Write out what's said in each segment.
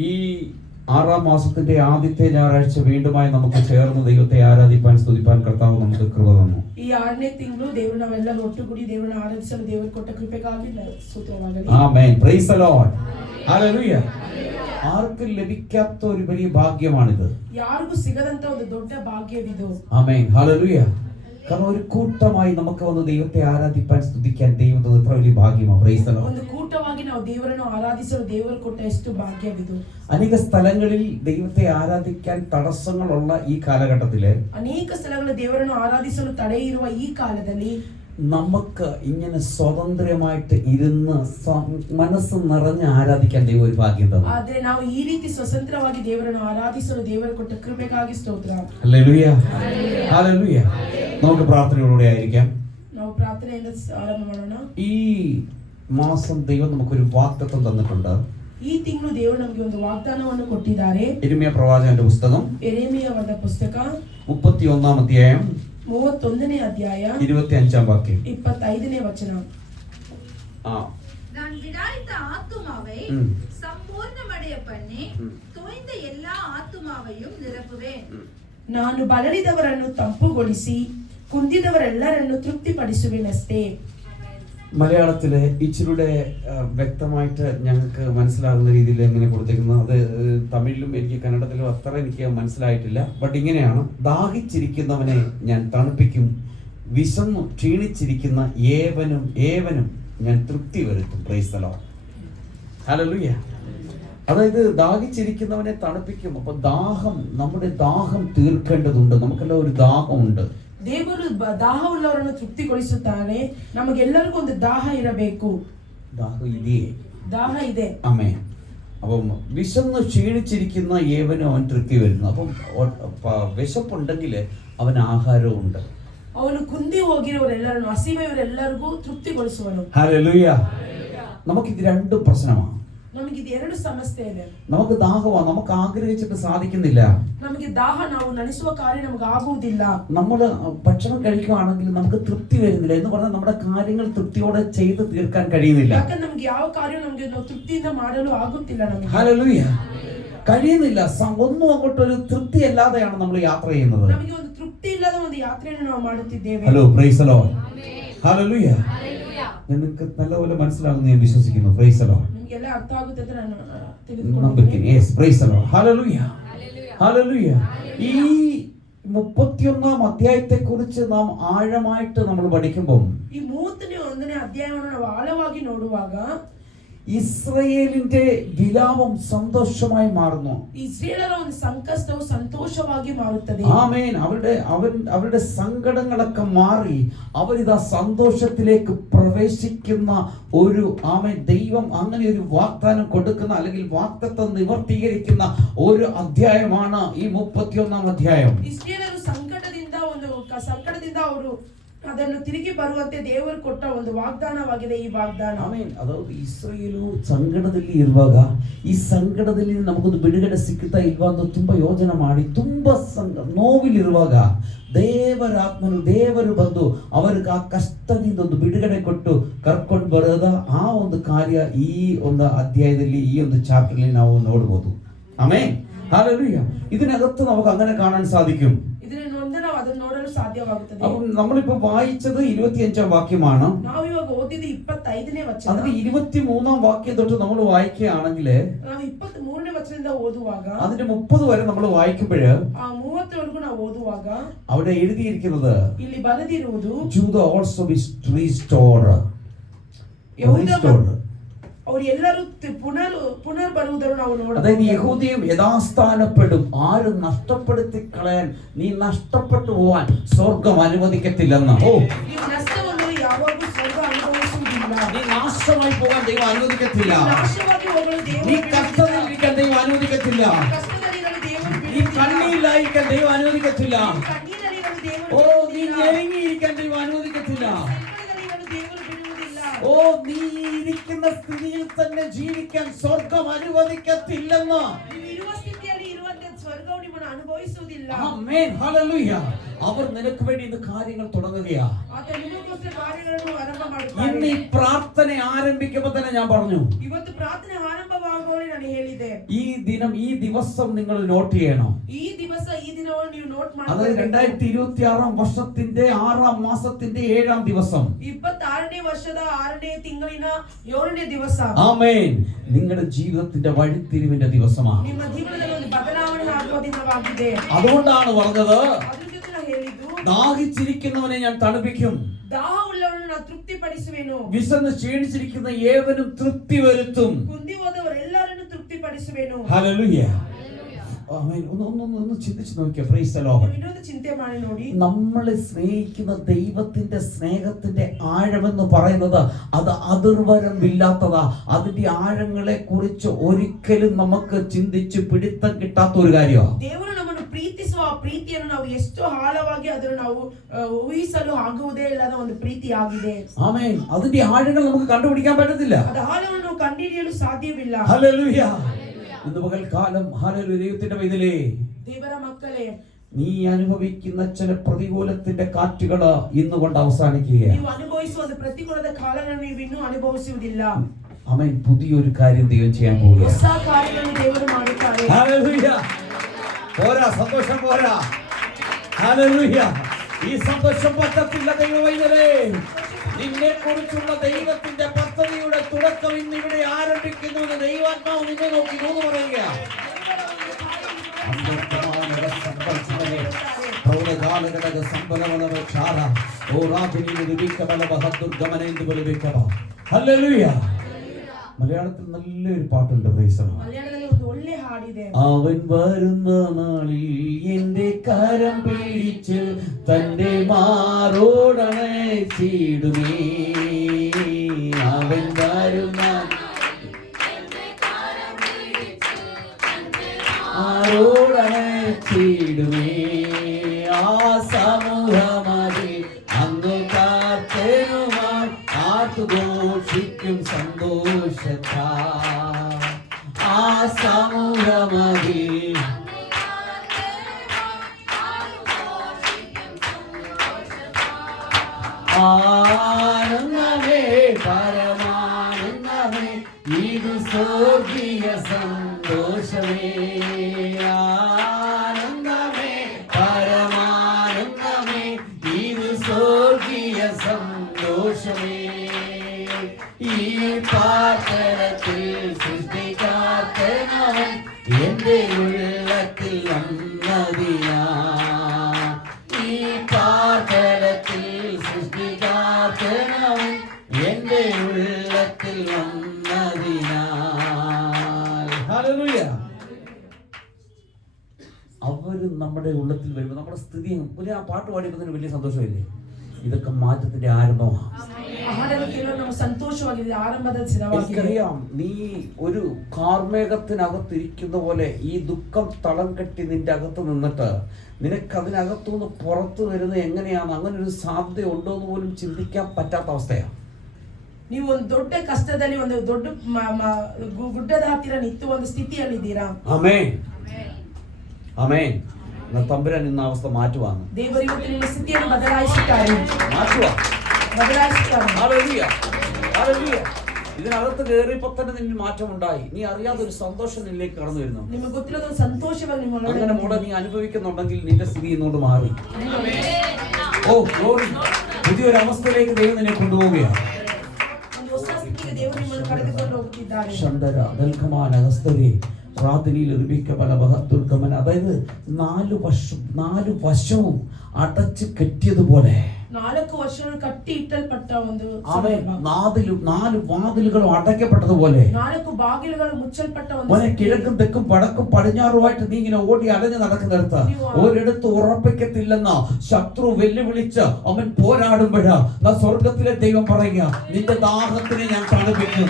ഈ 6-ാം മാസത്തിന്റെ ആദ്യത്തെ ഞായറാഴ്ച വീണ്ടുമായി നമുക്ക് ചേർന്ന് ദൈവത്തെ ആരാധിപ്പാൻ സ്തുതിപ്പാൻ കർത്താവ് നമുക്ക് കൃപ തന്നു. ಈ 6ನೇ ತಿಂಗಳು ದೇವರು ನಾವೆಲ್ಲರೂ ಒಟ್ಟುಗೂಡಿ ದೇವರನ್ನು ಆರಾಧಿಸಲು ದೇವರು ಕೊಟ್ಟ ಕೃಪೆಗಾಗಿ ಸ್ತೋತ್ರವಾಗಲಿ. Amen. Praise the lord. Hallelujah. ആർക്കും ലഭിക്കാത്ത ഒരു വലിയ ഭാഗ്യമാണിത്. ಯಾರಿಗೂ ಸಿಗದಂತ ಒಂದು ದೊಡ್ಡ ಭಾಗ್ಯವಿದು. ആമേൻ. ഹല്ലേലൂയ. കാരണം ഒരു കൂട്ടമായി നമുക്ക് വന്ന് ദൈവത്തെ ആരാധിപ്പാൻ സ്തുതിക്കാൻ ദൈവം തന്ന എത്ര വലിയ ഭാഗ്യമാണ്. Price the Lord. ಒಂದು ಕೂಟವಾಗಿ ನಾವು ದೇವರನ್ನು ಆರಾಧಿಸಲು ದೇವರು ಕೊಟ್ಟ ಎಷ್ಟು ಭಾಗ್ಯವಿದು. അനേക സ്ഥലങ്ങളിൽ ദൈവത്തെ ആരാധിക്കാൻ തടസ്സങ്ങളുള്ള ഈ കാലഘട്ടത്തില് ಅನೇಕ ಸ್ಥಳಗಳಲ್ಲಿ ದೇವರನ್ನು ಆರಾಧಿಸಲು ತಡೆ ಇರುವ ಈ ಕಾಲದಲ್ಲಿ നമുക്ക് ഇങ്ങനെ സ്വതന്ത്രമായിട്ട് ഇരുന്ന് മനസ്സ് നിറഞ്ഞ് ആരാധിക്കാൻ ദൈവം ഒരു ഭാഗ്യം തന്നു. ಆದ್ರೆ ನಾವು ಈ ರೀತಿ ಸ್ವತಂತ್ರವಾಗಿ ದೇವರನ್ನು ಆರಾಧಿಸಲು ದೇವರು ಕೊಟ್ಟ ಕೃಪೆಗಾಗಿ ಸ್ತೋತ್ರ. ഹല്ലേലൂയ. ഹല്ലേലൂയ. നമുക്ക് പ്രാർത്ഥനയോടെ ആയിരിക്കാം. ನಾವು ಪ್ರಾರ್ಥನೆಯಿಂದ ಆರಂಭ ಮಾಡೋಣ. ഈ മാസം ദൈവം നമുക്കൊരു വാഗ്ദത്തം തന്നിട്ടുണ്ട്. ಈ ತಿಂಗಳು ದೇವರು ನಮಗೆ ಒಂದು ವಾಗ್ದಾನವನ್ನು ಕೊಟ್ಟಿದ್ದಾರೆ. യിരെമ്യാ പ്രവാചകന്റെ പുസ്തകം ಯೆರೆಮೀಯನ ಪುಸ್ತಕ 31-ാം അധ്യായം 31ನೇ ಅಧ್ಯಾಯ 25-ാം വാക്യം 25ನೇ ವಚನ. நான் விடாய்த்த ஆத்துமாவை சம்பூர்ணமடைய பண்ணி தோய்ந்த எல்லா ஆத்துமாவையும் நிரப்புவேன். ನಾನು ಬಳಲಿದವರನ್ನು ತಂಪುಗೊಳಿಸಿ ಕುಂದಿದವರೆಲ್ಲರನ್ನು തൃപ്തിಪಡಿಸುವೆನಷ್ಟೇ. മലയാളത്തിലെ ഇച്ചിരുടെ വ്യക്തമായിട്ട് ഞങ്ങൾക്ക് മനസ്സിലാകുന്ന രീതിയിൽ എങ്ങനെ കൊടുത്തിരിക്കുന്നത്, അത് തമിഴിലും എനിക്ക് കന്നഡത്തിലും അത്ര എനിക്ക് മനസ്സിലായിട്ടില്ല. ബട്ട് ഇങ്ങനെയാണ്: ദാഹിച്ചിരിക്കുന്നവനെ ഞാൻ തണുപ്പിക്കും, വിശന്നു ക്ഷീണിച്ചിരിക്കുന്ന ഏവനും ഞാൻ തൃപ്തി വരുത്തും. Price the lord. ഹല്ലേലൂയ. അതായത് ദാഹിച്ചിരിക്കുന്നവനെ തണുപ്പിക്കും. അപ്പൊ നമ്മുടെ ദാഹം തീർക്കേണ്ടതുണ്ട്. നമുക്കെല്ലാം ഒരു ദാഹമുണ്ട്. ದೇವರು ದಾಹವುಳ್ಳವರನ್ನು ತೃಪ್ತಿಗೊಳಿಸುತ್ತಾನೆ. ನಮಗೆಲ್ಲರಿಗೂ ಒಂದು ದಾಹ ಇರಬೇಕು. ದಾಹ ಇದೆ. ആമേൻ. അപ്പം വിശന്ന് ക്ഷീണിച്ചിരിക്കുന്ന ഏവനും അവൻ തൃപ്തി വരുന്നു. അപ്പം വിശപ്പുണ്ടെങ്കിൽ അവൻ ആഹാരവും ഉണ്ട്. ಅವನು ಕುಂದಿ ಹೋಗಿರುವವರೆಲ್ಲರನ್ನು ಹಸಿವೆಯವರೆಲ್ಲರಿಗೂ ತೃಪ್ತಿಗೊಳಿಸುವನು. ഹല്ലേലൂയ. നമുക്കിത് രണ്ട് പ്രശ്നമാണ്. ನಮಗೆ ಎರಡು ಸಮಸ್ಯೆ ಇದೆ. നമുക്ക് ദാഹമാണ്, നമുക്ക് ആഗ്രഹിച്ചിട്ട് സാധിക്കുന്നില്ല. ನಮಗೆ ದಾಹ ನಾವು ನಡೆಸುವ ಕಾರ್ಯ ನಮಗೆ ಆಗುವುದಿಲ್ಲ. നമ്മൾ ഭക്ഷണം കഴിക്കുകയാണെങ്കിൽ നമുക്ക് തൃപ്തി വരുന്നില്ല എന്ന് പറഞ്ഞാൽ നമ്മുടെ കാര്യങ്ങൾ തൃപ്തിയോടെ ചെയ്ത് തീർക്കാൻ കഴിയുന്നില്ല. ಯಾಕಂದ್ರೆ ನಮಗೆ ಯಾವ ಕಾರ್ಯ ನಮಗೆ ತೃಪ್ತಿಯಿಂದ ಮಾಡಲು ಆಗುತ್ತಿಲ್ಲ. ನಮಗೆ ഹല്ലേലൂയ. കഴിയുന്നില്ല. ഒന്നും അങ്ങോട്ടൊരു തൃപ്തി അല്ലാതെയാണ് നമ്മൾ യാത്ര ചെയ്യുന്നത്. ನಮಗೆ ಒಂದು ತೃಪ್ತಿ ಇಲ್ಲದ ಒಂದು ಯಾತ್ರೆಯನ್ನು ನಾವು ಮಾಡುತ್ತಿದ್ದೇವೆ. Hello, praise the lord. Hallelujah. നിങ്ങൾക്ക് നല്ലപോലെ മനസ്സിലാകുന്നു ഞാൻ വിശ്വസിക്കുന്നു. Praise the lord. ನಿಮಗೆಲ್ಲ ಅರ್ಥ ಆಗುತ್ತೆ ಅಂತ ನಾನು നമുക്ക് ತಿಳಿದುಕೊಂಡಿದ್ದೇನೆ. Yes, praise the lord. Hallelujah. Hallelujah. ഈ 31-ാം അധ്യായത്തെ കുറിച്ച് നാം ആഴമായിട്ട് നമ്മൾ പഠിക്കുമ്പോൾ ಈ 31ನೇ ಅಧ್ಯಾಯವನ್ನು ನಾವು ಆಳವಾಗಿ ನೋಡುವಾಗ ഇസ്രായേലിന്റെ വിലാപം സന്തോഷമായി മാറുന്നു. ഇസ്രായേലರ ಒಂದು ಸಂಕಷ್ಟವು ಸಂತೋಷವಾಗಿ ಮಾರುತ್ತದೆ. ആമേൻ. അവരുടെ സങ്കടങ്ങളൊക്കെ മാറി അവരിതാ സന്തോഷത്തിലേക്ക് പ്രവേശിക്കുന്ന ഒരു ദൈവം അങ്ങനെ ഒരു വാഗ്ദാനം കൊടുക്കുന്ന അല്ലെങ്കിൽ വാഗ്ദത്തം നിവർത്തീകരിക്കുന്ന ഒരു അധ്യായമാണ് ഈ 31-ാം അധ്യായം. ಇಸ್ರಾಯೇಲರು ಸಂಕಟದಿಂದ ಅವರು ಅದನ್ನು ತಿರುಗಿ ಬರುವಂತೆ ದೇವರು ಕೊಟ್ಟ ಒಂದು ವಾಗ್ದಾನವಾಗಿದೆ ಈ ವಾಗ್ದಾನ. ಆಮೆನ್. ಅದಾவது ಇಸ್ರಾಯೇಲು ಸಂಕಟದಲ್ಲಿ ಇರುವಾಗ ಈ ಸಂಕಟದಲ್ಲಿ ನಮಗೊಂದು ಬಿಡುಗಡೆ ಸಿಕ್ಕುತ್ತಾ ಇಲ್ವಾ ಅಂತ ತುಂಬಾ ಯೋಚನೆ ಮಾಡಿ ತುಂಬಾ ನೋವಿಲಿರುವಾಗ ದೇವರು ಬಂದು ಅವರಿಗೆ ಆ ಕಷ್ಟದಿಂದ ಒಂದು ಬಿಡುಗಡೆ ಕೊಟ್ಟು ಕರ್ಕೊಂಡು ಬರೋದ ಆ ಒಂದು ಕಾರ್ಯ ಈ ಒಂದು ಅಧ್ಯಾಯದಲ್ಲಿ ಈ ಒಂದು ಚಾಪ್ಟರ್ಲಿ ನಾವು ನೋಡಬಹುದು. ಆಮೆನ್. ഹല്ലേലൂയ. ഇതിനകത്ത് നമുക്ക് അങ്ങനെ കാണാൻ സാധിക്കും. അപ്പം നമ്മളിപ്പോ വായിച്ചത് 25-ാം വാക്യമാണ്. അതിന് 23-ാം വാക്യം തൊട്ട് നമ്മൾ വായിക്കുകയാണെങ്കിൽ അതിന്റെ 30 വരെ നമ്മൾ വായിക്കുമ്പോൾ അവിടെ എഴുതിയിരിക്കുന്നത് ജൂദ ഓൾസോ ബി റീസ്റ്റോർഡ്. അതായത് യഹൂദയും യഥാസ്ഥാനപ്പെടും. ആരും നഷ്ടപ്പെടുത്തി കളയാൻ, നീ നഷ്ടപ്പെട്ടു പോവാൻ സ്വർഗം അനുവദിക്കത്തില്ലെന്ന്. നീ നാശമായി പോകാൻ ദൈവം അനുവദിക്കത്തില്ല. നീ കഷ്ടതയിലിരിക്കാൻ ദൈവം അനുവദിക്കത്തില്ല. നീ കണ്ണീരിലായിരിക്കാൻ ദൈവം അനുവദിക്കത്തില്ല. നീ ഞെരുങ്ങിയിരിക്കാൻ ദൈവം അനുവദിക്കത്തില്ല. നീ ഇരിക്കുന്ന സ്ഥിതിയിൽ തന്നെ ജീവിക്കാൻ സ്വർഗം അനുവദിക്കത്തില്ലെന്ന്. ആമേൻ. ഹല്ലേലൂയ. അവർ നിനക്ക് വേണ്ടി ഇന്ന് കാര്യങ്ങൾ തുടങ്ങുകയാ. ಆತ ನಿಮಗೋಸ್ಕರ ಕಾರ್ಯಗಳನ್ನು ಆರಂಭ ഇന്ന് ഈ ಮಾಡುತ್ತಾರೆ. പ്രാർത്ഥന ആരംഭിക്കുമ്പോൾ തന്നെ ഞാൻ പറഞ്ഞു, ಇವತ್ತು ಪ್ರಾರ್ಥನೆ ಆರಂಭವಾಗುವಾಗ ನಾನು ಹೇಳಿದೆ, ഈ ദിവസം നിങ്ങൾ നോട്ട് ചെയ്യണം. ಈ ದಿನವನ್ನು ನೀವು ನೋಟ್ അതായത് ಮಾಡಬೇಕು. 2026 വർഷത്തിന്റെ 6ാം മാസത്തിന്റെ 7ാം ദിവസം, 26ನೇ ವರ್ಷದ 6ನೇ ತಿಂಗಳಿನ 7ನೇ ದಿವಸ ആമേൻ, നിങ്ങളുടെ ജീവിതത്തിന്റെ വഴിത്തിരിവിന്റെ ദിവസമാണ്. ನಿಮ್ಮ ಜೀವನದಲ್ಲಿ ಒಂದು ಬದಲಾವಣೆ ಆಗುವ ದಿನವಾಗಿದೆ. അതുകൊണ്ടാണ് പറഞ്ഞത്, ಅದ್ರ ಜೊತೆ ನಾನು ಹೇಳಿದ್ದು, ദാഹിച്ചിരിക്കുന്നവനെ ഞാൻ തണുപ്പിക്കും, ದಾಹವುಳ್ಳವರನ್ನು ನಾನು ತೃಪ್ತಿಪಡಿಸುವೆನು, വിശന്ന് ക്ഷീണിച്ചിരിക്കുന്ന ഏവനും തൃപ്തി വരുത്തും. ಕುಂದಿ ಹೋದವರೆಲ್ಲರನ್ನು ತೃಪ್ತಿಪಡಿಸುವೆನು. ഹല്ലേലൂയ. ആമേൻ. ഒന്ന് ചിന്തിച്ചു നോക്കിയേ. Price the Lord. ಇನ್ನೊಂದು ಚಿಂತೆ ಮಾಡಿ ನೋಡಿ, നമ്മളെ സ്നേഹിക്കുന്ന ദൈവത്തിന്റെ സ്നേഹത്തിന്റെ ആഴമെന്ന് പറയുന്നത് അത് അതിർവരമ്പില്ലാത്തതാ. അതിന്റെ ആഴങ്ങളെ കുറിച്ച് ഒരിക്കലും നമുക്ക് ചിന്തിച്ച് പിടുത്തം കിട്ടാത്ത ഒരു കാര്യമാണ്. ದೇವರು ನಮ್ಮನ್ನು ಪ್ರೀತಿಸುವ ಆ ಪ್ರೀತಿಯನ್ನು ನಾವು ಎಷ್ಟು ಆಳವಾಗಿ ಅದನ್ನು ನಾವು ಊಹಿಸಲು ಆಗುವುದೇ ಇಲ್ಲದ ಒಂದು ಪ್ರೀತಿ ಆಗಿದೆ. ആമേൻ. അതിന്റെ ആഴങ്ങൾ നമുക്ക് കണ്ടുപിടിക്കാൻ പറ്റത്തില്ല. ಅದ ಆಳವನ್ನು ನಾವು ಕಂಡುಹಿಡಿಯಲು ಸಾಧ್ಯವಿಲ್ಲ. ഹല്ലേലൂയ. ഇന്ന് പകൽക്കാലം ഹല്ലേലൂയ, ദൈവത്തിന്റെ പൈതലേ, ದೇವರ ಮಕ್ಕಳೇ, നീ അനുഭവിക്കുന്ന ചില പ്രതികൂലത്തിന്റെ കാറ്റുകള് ഇന്നുകൊണ്ട് അവസാനിക്കുകയാണ്. ನೀವು ಅನುಭವಿಸುವ ಒಂದು ಪ್ರತಿಕೂಲದ ಕಾಲಗಳನ್ನು ನೀವು ಇನ್ನೂ ಅನುಭವಿಸುವುದಿಲ್ಲ. ആമേൻ. പുതിയൊരു കാര്യം ദൈവം ചെയ്യാൻ പോവുകയാണ്. ಹೊಸ ಕಾರ್ಯಗಳನ್ನು ದೇವರು ಮಾಡುತ್ತಾರೆ. ഹല്ലേലൂയ. പോരാ, സന്തോഷം പോരാ. ഹല്ലേലൂയ. ഈ സന്തോഷം പറ്റത്തില്ല ദൈവവൈതലേ. നിന്നെ കുറിച്ചുള്ള ദൈവത്തിന്റെ പദ്ധതിയുടെ തുടക്കം ഇന്ന് ഇവിടെ ആരംഭിക്കുന്നു എന്ന് ദൈവാത്മാവ് നിന്നെ നോക്കി എന്ന് പറയുകയാണ്. മലയാളത്തിൽ നല്ലൊരു പാട്ടുണ്ട്. ಮಲಯಾಳದಲ್ಲಿ ಒಂದು ಒಳ್ಳೆ ಹಾಡಿದೆ. അവൻ വരുന്ന നാളിൽ എന്റെ കരം പിടിച്ച് തന്റെ മാറോടണച്ചിടുമേ. അവൻ വരുന്ന മാറോടണച്ചിടുമേ. ആ സമൂഹമതിൽ അങ്ങ് കാത്തേനുമായി ആർത്തുഘോഷിക്കും സന്തോഷത്താ. ആ സമൂഹമതിൽ ആനന്ദമേ പരമാനന്ദമേ ഇത് സ്വർഗീയ സന്തോഷമേ. ആനന്ദമേ പരമാനന്ദമേ ഇത് സ്വർഗീയ സന്തോഷമേ. ഈ പാത്രത്തിൽ സൃഷ്ടിക്കാത്തവൻ എന്റെ ഉള്ളത്തിൽ വന്നതിനാ. ഈ പാത്രത്തിൽ സൃഷ്ടിക്കാത്തവൻ എന്റെ ഉള്ളത്തിൽ വന്നതിനാൽ. ഹല്ലേലൂയ. അവര് നമ്മുടെ ഉള്ളത്തിൽ വരുമ്പോൾ നമ്മുടെ സ്ഥിതി ആ പാട്ട് പാടിയപ്പോൾ തന്നെ വലിയ സന്തോഷമില്ലേ? ഇതൊക്കെ മാറ്റത്തിന്റെ ആരംഭമാണ്. ಹಾಡಲು ಕೇಳಲು ನಮಗೆ ಸಂತೋಷವಾಗಿದೆ, ಆರಂಭದ ಸಿದ್ಧವಾಗಿದೆ. എനിക്കറിയാം, നീ ഒരു കാർമേഘത്തിനകത്തിരിക്കുന്ന പോലെ ഈ ദുഃഖം തളം കെട്ടി നിന്റെ അകത്ത് നിന്നിട്ട് നിനക്ക് അതിനകത്തുനിന്ന് പുറത്തു വരുന്നത് എങ്ങനെയാണ്, അങ്ങനെ ഒരു സാധ്യത ഉണ്ടോ എന്ന് പോലും ചിന്തിക്കാൻ പറ്റാത്ത അവസ്ഥയാണ്. ನೀವು ಒಂದು ದೊಡ್ಡ ಕಷ್ಟದಲ್ಲಿ ಒಂದು ದೊಡ್ಡ ಗುಡ್ಡದ ಹತ್ತಿರ ನಿಂತು ಒಂದು ಸ್ಥಿತಿಯಲ್ಲಿದ್ದೀರಾ. ആമേൻ, ആമേൻ. തമ്പുരാൻ ഇന്ന് അവസ്ഥ മാറ്റുവാണ്. ದೇವರು ಇವತ್ತು ನಿಮ್ಮ ಸ್ಥಿತಿಯನ್ನು ಬದಲಾಯಿಸುತ್ತಾರೆ. ഹല്ലേലൂയ. ഹല്ലേലൂയ. ഇതിനകത്ത് കയറിയപ്പോ തന്നെ നിന്നിൽ മാറ്റം ഉണ്ടായി. നീ അറിയാതെ ഒരു സന്തോഷം നിന്നിലേക്ക് കടന്നു വരുന്നു. ನಿಮಗೆ ಗೊತ್ತಿಲ್ಲದ ಒಂದು ಸಂತೋಷಗಳು ನಿಮ್ಮ ಒಳಗಡೆ അങ്ങനെ മോളെ നീ അനുഭവിക്കുന്നുണ്ടെങ്കിൽ നിന്റെ സ്ഥിതി ഇന്നോട് മാറി. Oh glory. പുതിയൊരു അവസ്ഥയിലേക്ക് ദൈവം നിന്നെ കൊണ്ടുപോവുകയാണ്. ಒಂದು ಹೊಸ ಸ್ಥಿತಿಗೆ ದೇವರು ನಿಮ್ಮನ್ನು ಕರೆದುಕೊಂಡು ಹೋಗುತ್ತಿದ್ದಾರೆ. ശന്തര ദൽഖമാന ഹസ്തരി പ്രാർത്ഥനയിൽ ലഭിക്ക പല ബഹദുർഗമന. അതായത് 4 വശവും അടച്ച് കെട്ടിയതുപോലെ 4 ವರ್ಷಗಳು ಕಟ್ಟಿ ಇಟ್ಟಲ್ಪಟ್ಟ ಒಂದು അവൻ 4 വാതിലുകളും അടയ്ക്കപ്പെട്ടതുപോലെ 4 ಬಾಗಿಲುಗಳು ಮುಚ್ಚಲ್ಪಟ್ಟ ಒಂದು മോനെ കിഴക്കും തെക്കും വടക്കും പടിഞ്ഞാറുമായിട്ട് നീ ഇങ്ങനെ ഓടി അലഞ്ഞു നടക്കുന്നിടത്ത് ഒരിടത്ത് ഉറപ്പിക്കത്തില്ലെന്ന് ശത്രു വെല്ലുവിളിച്ച് അവൻ പോരാടുമ്പോഴാ സ്വർഗത്തിലെ ദൈവം പറയുക, നിന്റെ ദാഹത്തിനെ ഞാൻ തണുപ്പിക്കും,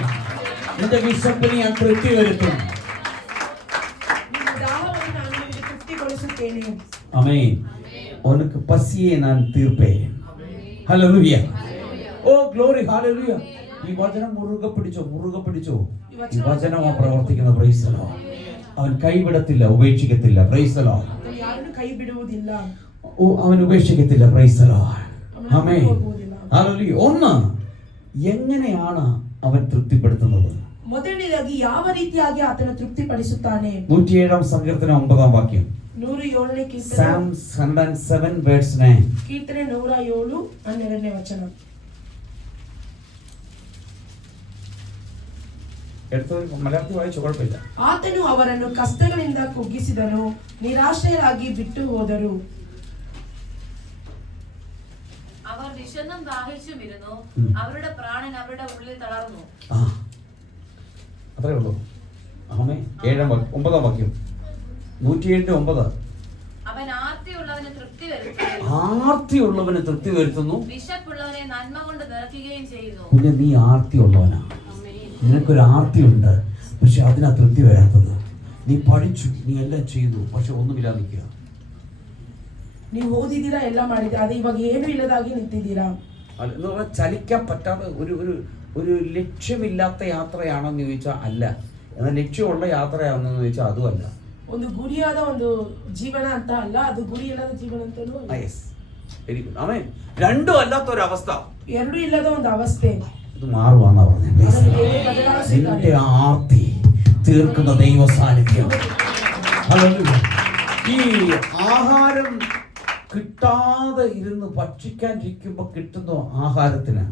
നിന്റെ വിശപ്പിനെ ഞാൻ തൃപ്തി വരുത്തും. ആമേൻ. ഉനക്ക് പസിയെ ഞാൻ തീർപ്പേൻ. ഹല്ലേലൂയ. Oh glory. ഹല്ലേലൂയ. ഈ വചനം മുറുകെ പിടിച്ചോ. ഈ വചനം പ്രവർത്തിക്കുന്ന. Praise the lord. അവൻ കൈവിടത്തില്ല, ഉപേക്ഷിക്കത്തില്ല. Praise the lord. ಯಾರನ್ನು ಕೈ ಬಿಡುವುದಿಲ್ಲ. അവൻ ഉപേക്ഷിക്കത്തില്ല. Praise the Lord. ಅವನನ್ನು ആമേൻ. ಹೋಗುವುದಿಲ್ಲ. ഹല്ലേലൂയ. ഒന്ന്, എങ്ങനെയാണ് അവൻ തൃപ്തിപ്പെടുത്തുന്നത്? ಮೊದಲನೇದಾಗಿ ಯಾವ ರೀತಿಯಾಗಿ ಆತನ ತೃಪ್ತಿಪಡಿಸುತ್ತಾನೆ? 107 സങ്കീർത്തനം 9 വാക്യം. 107ನೇ ಕೀರ್ತನೆ. Psalms 107 verse 9. ಕೀರ್ತನೆ 107 12ನೇ ವಚನ. മലയാളത്തിൽ വായിച്ചു, കുഴപ്പമില്ല. ಆತನು ಅವರನ್ನು ಕಷ್ಟಗಳಿಂದ ಕುಗ್ಗಿಸಿದನು, ನಿರಾಶ್ರಯರಾಗಿ ಬಿಟ್ಟು ಹೋದರು. അവർ വിശന്നും ദാഹിച്ചും ഇരുന്നു, അവരുടെ പ്രാണൻ അവരുടെ ഉള്ളിൽ തളർന്നു. അത്രേ ഉള്ളൂ. ആമേൻ. 9 വാക്യം. 107:9. അവൻ ആർത്തിയുള്ളവന് തൃപ്തി വരുത്തുന്നു, ആർത്തിയുള്ളവന് തൃപ്തി വരുത്തുന്നു, വിശപ്പുള്ളവനെ നന്മ കൊണ്ട് നിറയ്ക്കുകയും ചെയ്യുന്നു. കുഞ്ഞ്, നീ ആർത്തിയുള്ളവനാ. നിനക്കൊരു ആർത്തിയുണ്ട്, പക്ഷെ അതിനാ തൃപ്തി വരാത്തത്. നീ പഠിച്ചു, നീ എല്ലാം ചെയ്തു, പക്ഷെ ഒന്നുമില്ലാതെ നിൽക്കുക. ನೀವು ಓದಿದ್ದೀರಾ, ಎಲ್ಲ ಮಾಡಿದ್ದೀರಾ, ಅದು ಇವಾಗ ಏನು ಇಲ್ಲದಾಗಿ ನಿಂತಿದ್ದೀರಾ. എന്ന് പറഞ്ഞാൽ ചലിക്കാൻ പറ്റാതെ ഒരു ലക്ഷ്യമില്ലാത്ത യാത്രയാണെന്ന് ചോദിച്ചാൽ അല്ല. എന്നാൽ ലക്ഷ്യമുള്ള യാത്രയാണെന്ന് ചോദിച്ചാൽ അതുമല്ല. ಒಂದು ಗುರಿಯಾದ ಒಂದು ಜೀವನ ಅಂತ ಅಲ್ಲ, ಅದು ಗುರಿ ಇಲ್ಲದ ಜೀವನ ಅಂತಲೂ ಅಲ್ಲ. ആമേൻ. രണ്ടും അല്ലാത്തൊരവസ്ഥ, ಎರಡೂ ಇಲ್ಲದ ಒಂದು ಅವಸ್ಥೆ. ഇത് മാറുവാന്നാ പറഞ്ഞത്. നിന്റെ ആർത്തി തീർക്കുന്ന ദൈവ സാന്നിധ്യം. ഹല്ലേലൂയ. ഈ ആഹാരം കിട്ടാതെ ഇരുന്ന് ഭക്ഷിക്കാനിരിക്കുമ്പോ കിട്ടുന്ന ആഹാരത്തിന്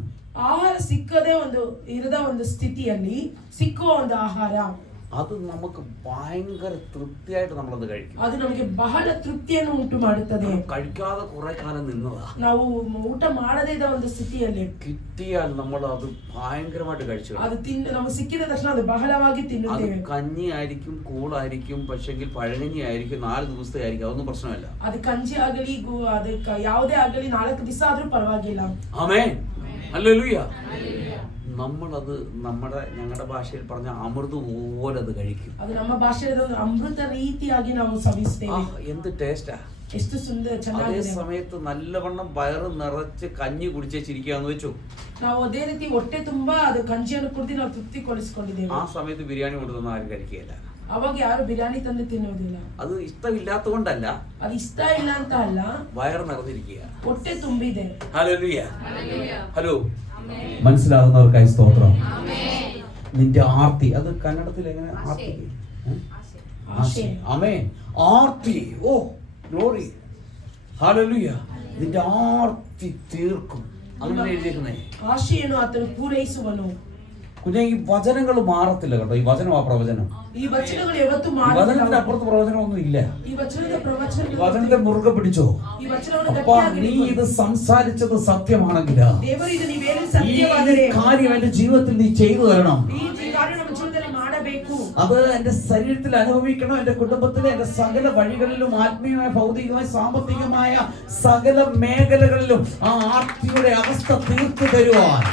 ಆಹಾರ ಸಿಕ್ಕದೆ ಒಂದು ಇರದ ಒಂದು ಸ್ಥಿತಿಯಲ್ಲಿ ಸಿಕ್ಕುವ ಒಂದು ಆಹಾರ, അത് നമുക്ക് ഭയങ്കര തൃപ്തിയായിട്ട് നമ്മളത് കഴിക്കും. ಅದು ನಮಗೆ ಬಹಳ ತೃಪ್ತಿಯನ್ನು ಉಂಟು ಮಾಡುತ್ತದೆ. കഴിക്കാതെ കുറെ കാലം നിന്നതാ. ನಾವು ಊಟ ಮಾಡದೇ ಇದ್ದ ಒಂದು ಸ್ಥಿತಿಯಲ್ಲಿ കിട്ടിയാൽ നമ്മൾ അത് ഭയങ്കരമായിട്ട് കഴിച്ചു. ಅದು ನಮಗೆ ಸಿಕ್ಕಿದ ತಕ್ಷಣ ಅದು ಬಹಳವಾಗಿ അത് ತಿನ್ನುತ್ತೇವೆ. കഞ്ഞി ആയിരിക്കും, കൂളായിരിക്കും, പക്ഷെങ്കിൽ പഴകഞ്ഞി ആയിരിക്കും, 4 ദിവസത്തെ ആയിരിക്കും, അതൊന്നും പ്രശ്നമല്ല. ಅದು ಕಂಜಿ ಆಗಲಿ ಅದಕ್ಕೆ ಯಾವುದೇ ಆಗಲಿ 4 ದಿವಸ ಆದ್ರೂ ಪರವಾಗಿಲ್ಲ. ആമേൻ. ഹല്ലേലൂയ. നമ്മളത് ഞങ്ങളുടെ ഭാഷയിൽ പറഞ്ഞ അമൃത് പോലെ അത് കഴിക്കും. ಅದು ನಮ್ಮ ಭಾಷೆಯಲ್ಲಿ ಒಂದು ಅಮೃತ ರೀತಿಯಾಗಿ ನಾವು ಸವಿಸ್ತೇವೆ. എന്ത് ടേസ്റ്റാ. ಎಷ್ಟು ಸುಂದರ അതേ ಚೆನ್ನಾಗಿದೆ. സമയത്ത് നല്ലവണ്ണം വയറ് നിറച്ച് കഞ്ഞി കുടിച്ചിരിക്കാന്ന് വെച്ചു. ನಾವು ಅದೇ ರೀತಿ ಹೊಟ್ಟೆ ತುಂಬಾ ಅದು ಕಂಜಿಯನ್ನು ಕುಡಿದು ನಾವು ತೃಪ್ತಿಗೊಳಿಸಿಕೊಂಡಿದ್ದೇವೆ. ആ സമയത്ത് ബിരിയാണി കൊണ്ടുവന്ന ആരും കഴിക്കുകയില്ല. ಅವಾಗ ಯಾರು ಬಿರಿಯಾನಿ ತಂದು ತಿನ್ನುವುದಿಲ್ಲ. അത് ഇഷ്ടമില്ലാത്തതുകൊണ്ടല്ല, ಅದು ಇಷ್ಟ ಇಲ್ಲ ಅಂತ ಅಲ್ಲ, വയറ് നിറഞ്ഞിരിക്കുക. ಹೊಟ್ಟೆ ತುಂಬಿದೆ. ഹല്ലേലൂയ. ഹലോ, മനസ്സിലാകുന്നവർക്കായി സ്തോത്രം. നിന്റെ ആർത്തി, അത് കന്നഡത്തിൽ എങ്ങനെ ആർത്തി? ആശേ. ആമേൻ. ആർത്തി. Oh glory. ഹല്ലേലൂയ. നിന്റെ ആർത്തി തീർക്കും. അങ്ങനെ എഴുതിയിരിക്കുന്നേ. ಆಶೆಯನ್ನು ಆತನು ಪೂರೈಸುವನು. കുഞ്ഞെ, ഈ വചനങ്ങൾ മാറത്തില്ല കേട്ടോ. ഈ വചനം ആ പ്രവചനം. ಈ ವಚನಗಳು ಯಾವತ್ತೂ വചനത്തിന് അപ്പുറത്ത് പ്രവചനമൊന്നും ഇല്ല. ಈ ವಚನದ ಪ್ರವಚನ, വചനത്തെ മുറുകെ പിടിച്ചോ. ಈ ವಚನವನ್ನು അപ്പൊ ಗಟ್ಟಿಯಾಗಿ നീ ഇത് സംസാരിച്ചത് സത്യമാണെങ്കിൽ ದೇವರು ಇದು ನೀವೇನು ഈ ಸತ್ಯವಾದರೆ കാര്യം എന്റെ ജീവിതത്തിൽ നീ ചെയ്തു തരണം. ಈ ಕಾರ್ಯ ನಮ್ಮ ಜೀವನದಲ್ಲಿ ಮಾಡಬೇಕು. അത് എന്റെ ശരീരത്തിൽ അനുഭവിക്കണം. എന്റെ കുടുംബത്തിലെ എന്റെ സകല വഴികളിലും, ആത്മീയമായ, ഭൗതികമായ, സാമ്പത്തികമായ സകല മേഖലകളിലും ആ ആർത്തിയുടെ അവസ്ഥ തീർത്തു തരുവാൻ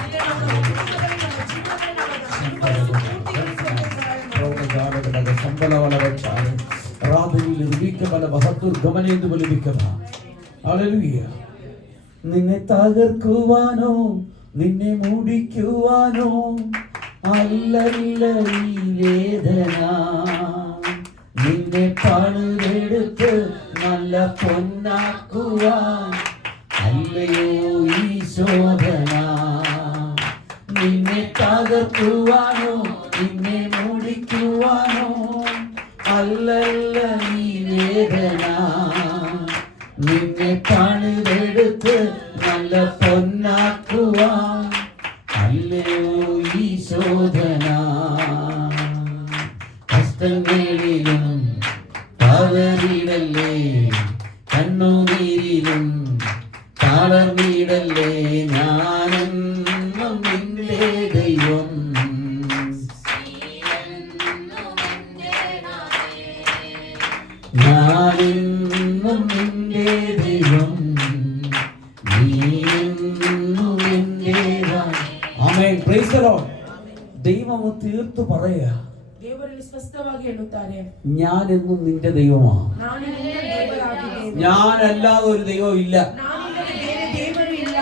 നിന്നെ തകർക്കുവാനോ നിന്നെ മുടിക്കുവാനോ അല്ലല്ല ഈ വേദന, നിന്നെ പണിതെടുത്ത് നല്ല പൊന്നാക്കുവാൻ അല്ലയോ ഈ ശോധന. നിന്നെ തകർക്കുവാനോ നിന്നെ മുടിക്കുവാനോ അല്ലല്ല ഈ വേദന, നിന്നെ പണിതെടുത്ത് നല്ല പൊന്നാക്കുവാൻ അല്ലയോ ഈ ശോധന. കഷ്ടങ്ങളിലും തളരിടല്ലേ, കണ്ണുനീരിലും തളർന്നിടല്ലേ, ഞാനെന്നും നിന്റെ ദൈവം. ഞാനെന്നും നിന്റെ ദൈവം, നീയെന്നും എന്റേതാണ്. ആമേൻ. Praise the lord. ദൈവം തീർത്തു പറയാ. ದೇವರಲ್ಲಿ ಸ್ಪಷ್ಟವಾಗಿ ಹೇಳುತ್ತಾರೆ, ഞാനെന്നും നിന്റെ ദൈവമാണ്. ನಾನು ನಿನ್ನ ದೇವರಾಗಿದ್ದೇನೆ. ഞാനല്ലാതെ ഒരു ദൈവം ഇല്ല. ನಾನಿಲ್ಲದೆ ಬೇರೆ ದೇವರು ಇಲ್ಲ.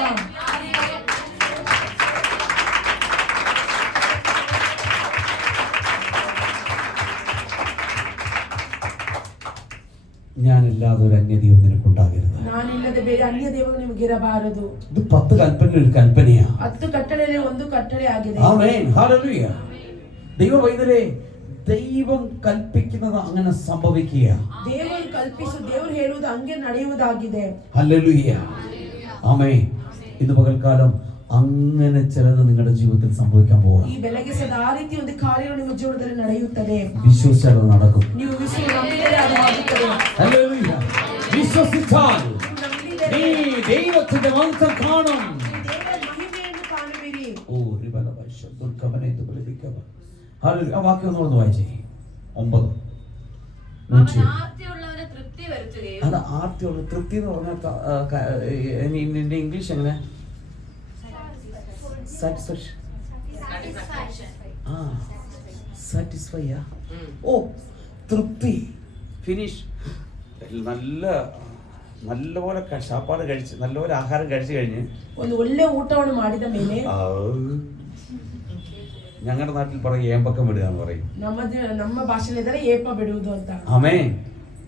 ഞാനില്ലാതെ ഒരു അന്യദൈവം നിനക്കുണ്ടാകരുത്. ನಾನಿಲ್ಲದೆ ಬೇರೆ ಅನ್ಯ ದೇವರು ನಿಮಗಿರಬಾರದು. ഇത് 10 കൽപ്പനയിൽ ഒരു കൽപ്പനയാ. 10 ಕಟ್ಟಳೆಯಲ್ಲಿ ಒಂದು ಕಟ್ಟಳೆ ಆಗಿದೆ. ആമേൻ, ഹല്ലേലൂയ. ദൈവവൈദ്യരെ, ദൈവം കൽപ്പിക്കുന്നത് അങ്ങനെ സംഭവിക്കുക. ದೇವರು ಕಲ್ಪಿಸು, ದೇವರು ಹೇಳುವುದು ಹಂಗೆ ನಡೆಯುವುದಾಗಿದೆ. ഹല്ലേലൂയ, ആമേൻ. ഇന്ന് പകൽക്കാലം അങ്ങനെ ചിലത് നിങ്ങളുടെ ജീവിതത്തിൽ സംഭവിക്കാൻ പോവാ. ಈ ಬೆಳಗ್ಗೆ ಸದಾ ಆ ರೀತಿ ಒಂದು ಕಾರ್ಯಗಳು ನಿಮ್ಮ ಜೀವನದಲ್ಲಿ ನಡೆಯುತ್ತದೆ. വിശ്വസിച്ചാൽ അത് നടക്കും. ನೀವು ನಂಬಿದರೆ ಅದು ಆಗುತ್ತದೆ. ഹല്ലേലൂയ. വിശ്വസിച്ചാൽ നീ ദൈവത്തിന്റെ മാംസം കാണും. ದೇವರ ಮಹಿಮೆಯನ್ನು ಕಾಣುವಿರಿ. ഓ റിബല ഭാഷ ദുർഗമനെ തുലപിക്കവ. ഹല്ലേലൂയ. ആ വാക്യം ഒന്ന് വായിച്ചേ. 9. അവൻ ആർത്തിയുള്ളവനെ തൃപ്തി വരുത്തുകയും അത് ആർത്തിയുള്ള തൃപ്തി എന്ന് പറഞ്ഞാൽ ഇംഗ്ലീഷ് എങ്ങനെ? സാറ്റിസ്ഫൈ. ഓ, തൃപ്തി, ഫിനിഷ്. നല്ലപോലെ ശാപ്പാട് കഴിച്ച് നല്ലപോലെ ആഹാരം കഴിച്ചു കഴിഞ്ഞ് ಒಂದು ಒಳ್ಳೆ ಊಟವನ್ನು ಮಾಡಿದ ಮೇಲೆ ഞങ്ങളുടെ നാട്ടിൽ പറയും ഏമ്പക്കം വിടുക എന്ന് പറയും. ನಮ್ಮ ಭಾಷೆಯಲ್ಲಿ ಇದ್ದಾರೆ ಏಪ ಬಿಡುವುದು ಅಂತ. ആമേൻ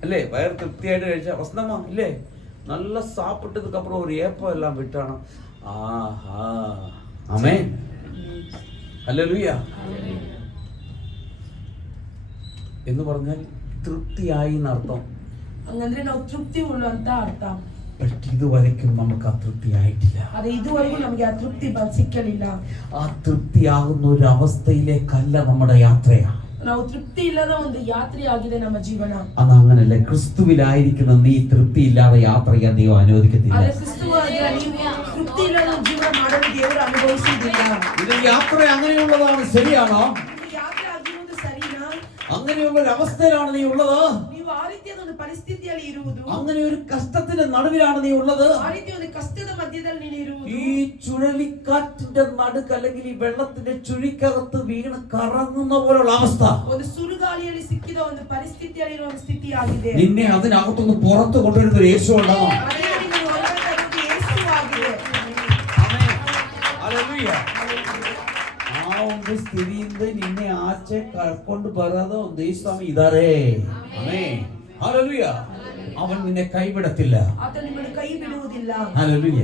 അല്ലേ? വയർ തൃപ്തിയായിട്ട് കഴിച്ച വസ്തമ്മ ഇല്ലേ? നല്ല സാപ്പിട്ടதுக்கு அப்புறம் ஒரு ஏப்பம் எல்லாம் விட்டாണ്. ആഹാ, ആമേൻ, ഹല്ലേലൂയ. എന്ന് പറഞ്ഞാൽ തൃപ്തിയായി എന്നർത്ഥം. ಹಂಗಂದ್ರೆ ನಾವು ತೃಪ್ತಿ ಉಳ್ಳು ಅಂತ ಅರ್ಥ. പക്ഷെ ഇതുവരയ്ക്കും നമുക്ക് അതൃപ്തി ആയിട്ടില്ല. ಅದೇ ಇದುವರೆಗೂ ನಮಗೆ ಆ ತೃಪ್ತಿ ಸಿಕ್ಕಲಿಲ್ಲ. ആ തൃപ്തിയാകുന്ന ഒരു അവസ്ഥയിലേക്കല്ല നമ്മുടെ യാത്രയാ. ನಾವು ತೃಪ್ತಿ ಇಲ್ಲದ ಒಂದು ಯಾತ್ರೆ ಆಗಿದೆ ನಮ್ಮ ಜೀವನ. അത് അങ്ങനല്ല. ക്രിസ്തുവിലായിരിക്കുന്ന നീ തൃപ്തി ഇല്ലാതെ യാത്ര ചെയ്യാൻ ദൈവം അനുവദിക്കത്തില്ല. ಅದೇ ಕ್ರಿಸ್ತುವಾಗಿರುವ ನೀವು ತೃಪ್ತಿ ಇಲ್ಲದ ಜೀವನ ಮಾಡಲು ದೇವರು ಅನುಭವಿಸುವುದಿಲ್ಲ. ഇത് യാത്ര അങ്ങനെയുള്ളതാണ്. ശരിയാണോ? ಇದು ಯಾತ್ರೆ ಆಗಿರುವುದು ಸರಿನಾ? അങ്ങനെയുള്ള ഒരു അവസ്ഥയിലാണ് നീ ഉള്ളത്. ನೀವು ಆ ರೀತಿಯಾದ ಒಂದು ಪರಿಸ್ಥಿತಿಯಲ್ಲಿ ಇರುವುದು, അങ്ങനെ ഒരു കഷ്ടത്തിന്റെ നടുവിലാണ് നീ ഉള്ളത്. ಆ ರೀತಿ ಒಂದು ಕಷ್ಟದ ಮಧ್ಯದಲ್ಲಿ ನೀನು ಇರುವುದು. ഈ ചുഴലിക്കാറ്റിന്റെ നടുക്ക് അല്ലെങ്കിൽ ഈ വെള്ളത്തിന്റെ ചുഴിക്കകത്ത് വീണ് കറങ്ങുന്ന പോലുള്ള അവസ്ഥ. ಒಂದು ಸುರುಗಾಳಿಯಲ್ಲಿ ಸಿಕ್ಕಿದ ಒಂದು ಪರಿಸ್ಥಿತಿಯಲ್ಲಿ ಇರುವ ಒಂದು ಸ್ಥಿತಿ ಆಗಿದೆ. നിന്നെ അതിനകത്തൊന്ന് പുറത്തു കൊണ്ടുവരുന്ന ഒരു യേശു ഉണ്ടാവും. ಅದೇ ನೀನು ಹೊರಗೆ ತರುವುದು ಯೇಸು ಆಗಿದೆ. ഹല്ലേലൂയ. ആ ಒಂದು ಸ್ಥಿತಿಯಿಂದ ನಿನ್ನೆ ಆಚೆ ಕರ್ಕೊಂಡು ಬರೋದು ಒಂದು ಯೇಸುಸ್ವಾಮಿ ಇದ್ದಾರೆ. Amen, hallelujah. ಅವನು ನಿನ್ನೆ ಕೈ ಬಿಡತ್ತಿಲ್ಲ. ಆತ ನಿಮ್ಮನ್ನು ಕೈ ಬಿಡುವುದಿಲ್ಲ. Hallelujah,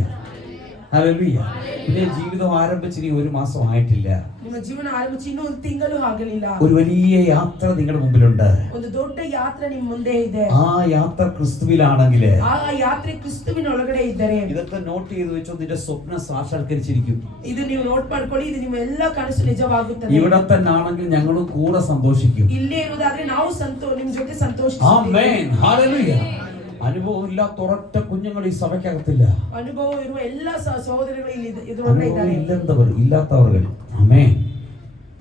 hallelujah. നിന്റെ ജീവിതം ആരംഭിച്ചിട്ട് 1 മാസം ആയിട്ടില്ല. ನಿಮ್ಮ ಜೀವನ ಆರಂಭಿಸಿ ಇನ್ನೂ 1 ತಿಂಗಳು ಆಗಲಿಲ್ಲ. ഒരു വലിയ യാത്ര നിങ്ങളുടെ മുമ്പിലുണ്ട്. ಒಂದು ದೊಡ್ಡ ಯಾತ್ರೆ ನಿಮ್ಮ ಮುಂದೆ ಇದೆ. ആ യാത്ര ക്രിസ്തുവിലാണെങ്കിൽ, ಆ ಯಾತ್ರೆ ಕ್ರಿಸ್ತುವಿನ ಒಳಗಡೆ ಇದ್ದರೆ, ഇതൊക്കെ നോട്ട് ചെയ്ത് വെച്ചോ. നിന്റെ സ്വപ്നം സാക്ഷാത്കരിച്ചിരിക്കും. ಇದು ನೀವು ನೋಟ್ ಮಾಡ್ಕೊಳ್ಳಿ. ಇದು ನಿಮ್ಮ ಎಲ್ಲ ಕನಸು ನಿಜವಾಗುತ್ತದೆ. ഇവിടെ തന്നെ ആണെങ്കിൽ ഞങ്ങളും കൂടെ സന്തോഷിക്കും. ಇಲ್ಲೇ ಇರುವುದಾದ್ರೆ ನಾವು ನಿಮ್ ಜೊತೆ ಸಂತೋಷಿಸುತ್ತೇವೆ. ആമേൻ, ഹല്ലേലൂയ. അനുഭവം ഇല്ലാത്ത ഒരൊറ്റ കുഞ്ഞുങ്ങൾ ഈ സഭയ്ക്കകത്തില്ല. ಅನುಭವ ಇರುವ ಎಲ್ಲ ಸಹೋದರಗಳು ಇಲ್ಲಿ ಇದ್ರೊಳಗೆ ಇದ್ದಾರೆ. ഇല്ലാത്തവർ ആമേൻ.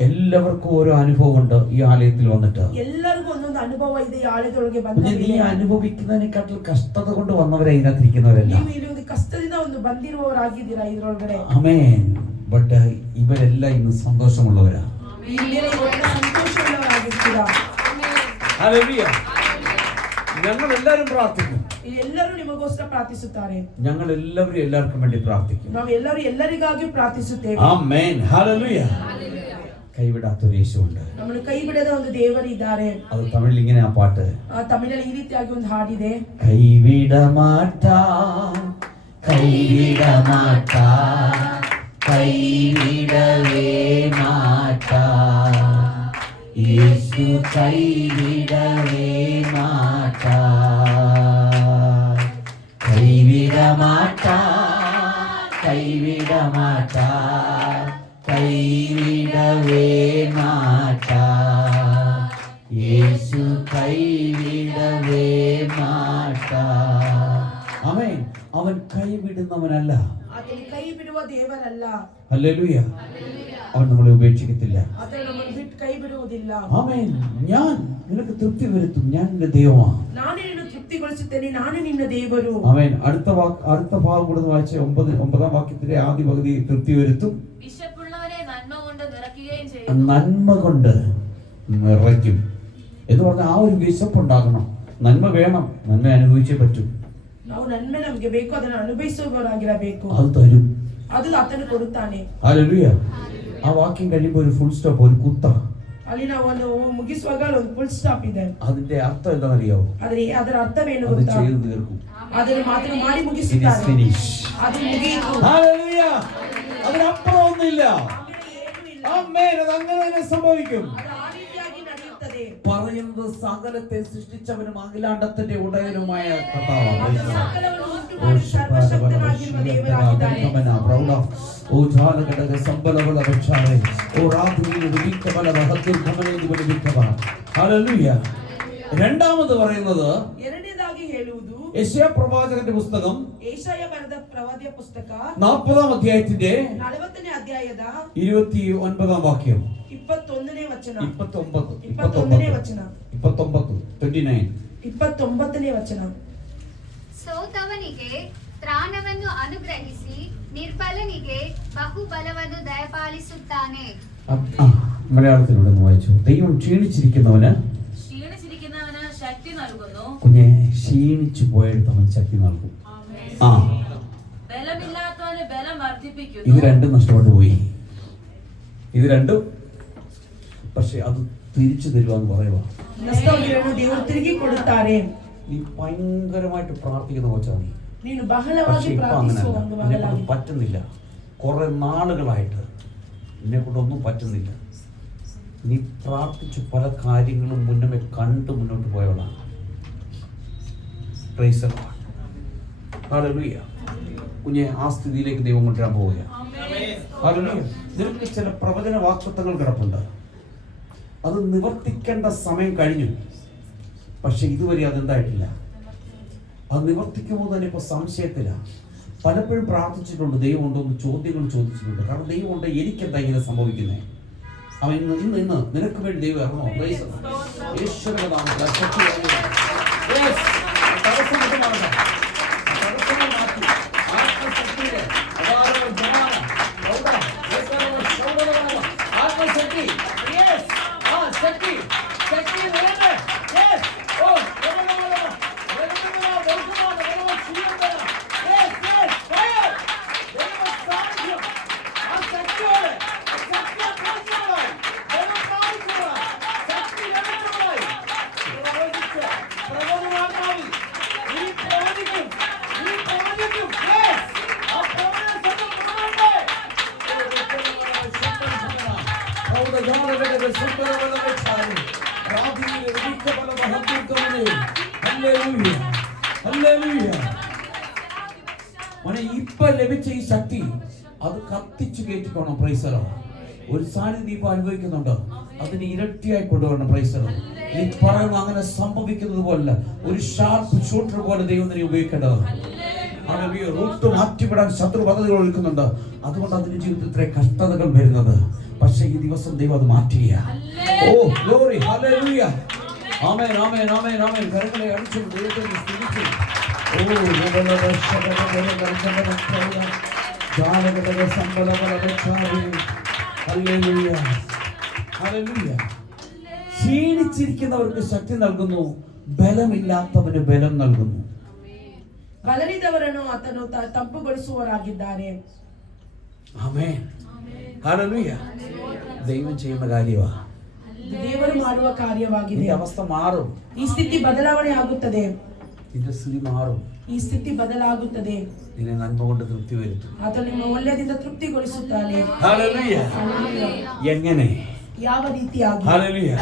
എല്ലാവർക്കും ഓരോ അനുഭവമുണ്ട് ഈ ആലയത്തിൽ വന്നിട്ട്. ಎಲ್ಲರಿಗೂ ಒಂದೊಂದು ಅನುಭವ ಇದೆ ಈ ಆಲಯದೊಳಗೆ നീ ಬಂದವರಿಗೆ. അനുഭവിക്കുന്നതിനെക്കാട്ടിൽ കഷ്ടത കൊണ്ട് വന്നവരെ ഇതിനകത്തിരിക്കുന്നവരല്ല. ನೀವು ಇಲ್ಲಿ ಒಂದು ಕಷ್ಟದಿಂದ ಒಂದು ಬಂದಿರುವವರಾಗಿದ್ದೀರಾ ಇದ್ರೊಳಗಡೆ. ആമേൻ. ബട്ട് ഇവരെല്ലാം ഇന്ന് സന്തോഷമുള്ളവരാ. ಇಲ್ಲಿ ಇವತ್ತು ಸಂತೋಷವುಳ್ಳವರಾಗಿರ್ತೀರಾ. ഹല്ലേലൂയ. ഞങ്ങൾ എല്ലാവരും പ്രാർത്ഥിക്കും. ಎಲ್ಲರೂ ನಿಮಗೋಸ್ಕರ ಪ್ರಾರ್ಥಿಸುತ್ತಾರೆ. ഞങ്ങൾ എല്ലാവരും എല്ലാവർക്കും വേണ്ടി പ്രാർത്ഥിക്കും. ನಾವು ಎಲ್ಲರೂ ಎಲ್ಲರಿಗಾಗಿ ಪ್ರಾರ್ಥಿಸುತ್ತೇವೆ. ആമേൻ, ഹല്ലേലൂയ. കൈവിടാത്തൊരു യേശുവുണ്ട്. ನಮ್ಮನ್ನು ಕೈ ಬಿಡದ ಒಂದು ದೇವರು ಇದ್ದಾರೆ. അത് തമിഴിൽ ഇങ്ങനെ ആ പാട്ട്. ತಮಿಳಲ್ಲಿ ಈ ರೀತಿಯಾಗಿ ಒಂದು ಹಾಡಿದೆ. കൈവിട മാറ്റാ, കൈവിട മാറ്റാ, കൈവിടവേ മാറ്റാ, യേശു കൈവിടവേ മാറ്റാ, കൈവിട മാറ്റാ, കൈവിട മാറ്റാ, കൈവിടവേ മാറ്റാ, യേശു കൈവിടവേ മാറ്റാ. ആമേൻ. അവൻ കൈവിടുന്നവനല്ല. ಆತನು ಕೈ ಬಿಡುವ ದೇವರಲ್ಲ. ഹല്ലേലൂയ. അവൻ നമ്മളെ ഉപേക്ഷിക്കത്തില്ല. ಆತನು ನಮ್ಮನ್ನು ಬಿಟ್ಟು ಕೈ ಬಿಡುವುದಿಲ್ಲ. ആമേൻ. ഞാൻ നിനക്ക് തൃപ്തി വരുത്തും. ഞാൻ നിന്റെ ദൈവമാണ്. ನಾನು ನಿನ್ನನ್ನು ತೃಪ್ತಿಗೊಳಿಸುತ್ತೇನೆ. ನಾನು ನಿನ್ನ ದೇವರು. ആമേൻ. അടുത്ത ഭാഗം കൂടെ വായിച്ച 9-ാം വാക്യത്തിന്റെ ആദ്യ പകുതി തൃപ്തി വരുത്തും. വിശപ്പുള്ളവരെ നന്മ കൊണ്ട് നിറയ്ക്കുകയും ചെയ്യും. നന്മ കൊണ്ട് നിറയ്ക്കും എന്ന് പറഞ്ഞാൽ ആ ഒരു വിശപ്പുണ്ടാകണം. നന്മ വേണം. നന്മ അനുഭവിച്ചേ പറ്റൂ. ನಾವು ನನ್ಮೆ ನಮಗೆ ಬೇಕು, ಅದನ್ನು ಅನುಭವಿಸುವವರಾಗಿರಬೇಕು. അത് തരും. ಅದು ಆತನು ಕೊಡುತ್ತಾನೆ. ഹല്ലേലൂയ. ആ വാക്യം കഴിയുമ്പോൾ ഒരു ഫുൾ സ്റ്റോപ്പ്, ഒരു കുത്ത. ಆ ಅಲ್ಲಿ ನಾವು ಒಂದು ಮುಗಿಸುವಾಗ ಒಂದು ಫುಲ್ ಸ್ಟಾಪ್ ಇದೆ. അതിന്റെ അർത്ഥം എന്താണെന്നറിയാവോ? ಆದ್ರೆ ಅದರ ಅರ್ಥವೇನು അത് ಗೊತ್ತಾ? ചെയ്തു തീർക്കും. ಅದನ್ನು ಮಾತ್ರ ಮಾಡಿ It is ಮುಗಿಸುತ್ತಾರೆ. finished. ಅದು ಮುಗಿಯಿತು. Hallelujah. അതിനപ്പുറം ഒന്നുമില്ല. ആമേൻ. അത് അങ്ങനെ തന്നെ സംഭവിക്കും. ಅದು ಆ ರೀತಿಯಾಗಿ ನಡೆಯುತ್ತದೆ. പറയുന്നത് സകലത്തെ സൃഷ്ടിച്ചവനും അഖിലാണ്ടത്തിന്റെ ഉടയനുമായ കർത്താവാണ്. ಅದು ಸಕಲವನ್ನು ಉಂಟು ಮಾಡಿ ಸರ್ವಶಕ್ತನಾಗಿರುವ ದೇವರಾಗಿದ್ದಾನೆ. രണ്ടാമത് പറയുന്നത് ಎರಡನೇದಾಗಿ ಹೇಳುವುದು യെശയ്യാ പ്രവാചകന്റെ പുസ്തകം ಯೆಶಾಯ ಬರೆದ ಪ್ರವಾದಿಯ ಪುಸ್ತಕ 40-ാം അധ്യായത്തിന്റെ 40ನೇ ಅಧ್ಯಾಯದ 29-ാം വാക്യം. 21ನೇ ವಚನ. 29ನೇ ವಚನ. 29ನೇ ವಚನ. ಸೋತವನಿಗೆ ತ್ರಾಣವನ್ನು ಅನುಗ್ರಹಿಸಿ ನಿರ್ಬಲನಿಗೆ ಬಹುಬಲವನ್ನು ದಯಪಾಲಿಸುತ್ತಾನೆ. മലയാളത്തിലൂടെ ഒന്ന് വായിച്ചു. ദൈവം ക്ഷീണിച്ചിരിക്കുന്നവന് ശക്തി നൽകുന്നു. കുഞ്ഞെ, ക്ഷീണിച്ചു പോയെടുത്ത് അവൻ ശക്തി നൽകും. ആ, ബലമില്ലാത്തവന് ബലം വർദ്ധിപ്പിക്കുന്നു. ഇത് രണ്ടും നഷ്ടപ്പെട്ടു പോയി. ഇത് രണ്ടും. പക്ഷെ അത് തിരിച്ചു തരുവാന്ന് പറയുക. ನಷ್ಟವನ್ನು ದೇವರು ತಿರುಗಿ ಕೊಡುತ್ತಾರೆ. നീ ഭയങ്കരമായിട്ട് പ്രാർത്ഥിക്കുന്ന കൊച്ചാണ്. ನೀನು പക്ഷെ ಬಹಳವಾಗಿ ഇപ്പൊ ಪ್ರಾರ್ಥಿಸುವ അങ്ങനല്ല. ಒಂದು എന്നെ ಮಗಳಾಗಿ. കൊണ്ട് പറ്റുന്നില്ല. കുറെ നാളുകളായിട്ട് എന്നെ കൊണ്ടൊന്നും പറ്റുന്നില്ല. നീ പ്രാർത്ഥിച്ചു പല കാര്യങ്ങളും മുന്നമേ കണ്ട് മുന്നോട്ട് പോയവളാണ്. Praise the lord. ഹല്ലേലൂയ. കുഞ്ഞെ, ആ സ്ഥിതിയിലേക്ക് ദൈവം കൊണ്ടുവരാൻ പോവുകയാണ്. ഹല്ലേലൂയ. നിനക്ക് ചില പ്രവചന വാക്തത്വങ്ങൾ കിടപ്പുണ്ട്. അത് നിവർത്തിക്കേണ്ട സമയം കഴിഞ്ഞു. പക്ഷെ ഇതുവരെ അതെന്തായിട്ടില്ല. അത് നിവർത്തിക്കുമ്പോൾ തന്നെ ഇപ്പോൾ സംശയത്തിലാണ്. പലപ്പോഴും പ്രാർത്ഥിച്ചിട്ടുണ്ട്, ദൈവം ഉണ്ടോന്ന് ചോദ്യങ്ങൾ ചോദിച്ചിട്ടുണ്ട്. കാരണം ദൈവം ഉണ്ട്, എനിക്കെന്താ ഇങ്ങനെ സംഭവിക്കുന്നത്? അവൻ ഇന്ന് നിനക്ക് വേണ്ടി ദൈവം ഇറങ്ങണോ? ഈശ്വരന്റെ നാമത്തിൽ ശക്തി ഇറങ്ങുക. Yes. തടസ്സമൊക്കെ മാറണം. തടസ്സങ്ങൾ മാറ്റി ആത്മശക്തിയിലെ അപാരമായ ജ്ഞാനം, പ്രൗഢ, ശൗര്യമാണ്. ആത്മശക്തി. Yes. ആ ശക്തി നിറഞ്ഞ്. Yes. ഓ, ഇപ്പൊ ലഭിച്ച ഈ ശക്തി അത് കത്തിച്ചു കയറ്റിക്കോണം. Price the Lord. ഒരു സാന്നിധ്യം നീ ഇപ്പൊ അനുഭവിക്കുന്നുണ്ടോ? അതിന് ഇരട്ടിയായി കൊണ്ടുവരണം. Price the Lord. നീ പറയുന്ന അങ്ങനെ സംഭവിക്കുന്നത് പോലല്ല, ഒരു ഷാർപ്പ് ഷൂട്ടർ പോലെ ദൈവം നീ ഉപയോഗിക്കേണ്ടതാണ്. റൂട്ട് മാറ്റിവിടാൻ ശത്രു പദ്ധതികൾ ഒരുക്കുന്നുണ്ട്. അതുകൊണ്ട് അതിന്റെ ജീവിതത്തിൽ ഇത്ര കഷ്ടതകൾ വരുന്നത്. പക്ഷെ ഈ ദിവസം ദൈവം അത് മാറ്റുക. Oh glory, hallelujah. Amen, amen, amen, amen. കരങ്ങളെ അടിച്ചു ദൈവത്തെ സ്തുതിച്ചു. ഓ ക്ഷീണിച്ചിരിക്കുന്നവർക്ക് ശക്തി നൽകുന്നു, ബലമില്ലാത്തവന് ബലം നൽകുന്നു. ಬಲರಿದವರನ್ನು ಆತನು ತಂಪುಗೊಳಿಸುವವರಾಗಿದ್ದಾರೆ. ആമേൻ, ഹല്ലേലൂയ. ദൈവം ചെയ്യുന്ന കാര്യമാണ്. ದೇವರು ಮಾಡುವ ಕಾರ್ಯವಾಗಿದೆ. നിന്റെ അവസ്ഥ മാറും. ಈ ಸ್ಥಿತಿ ಬದಲಾವಣೆ ಆಗುತ್ತದೆ. നിന്റെ സ്ഥിതി മാറും. ಈ ಸ್ಥಿತಿ ಬದಲಾಗುತ್ತದೆ. നിന്നെ നന്മ കൊണ്ട് തൃപ്തി വരുത്തും. ಆತನು ನಿಮ್ಮ ಒಳ್ಳೆಯದಿಂದ ತೃಪ್ತಿಗೊಳಿಸುತ್ತಾನೆ. ഹല്ലേലൂയ. എങ്ങനെ? ಯಾವ ರೀತಿಯಾಗಿ? Hallelujah,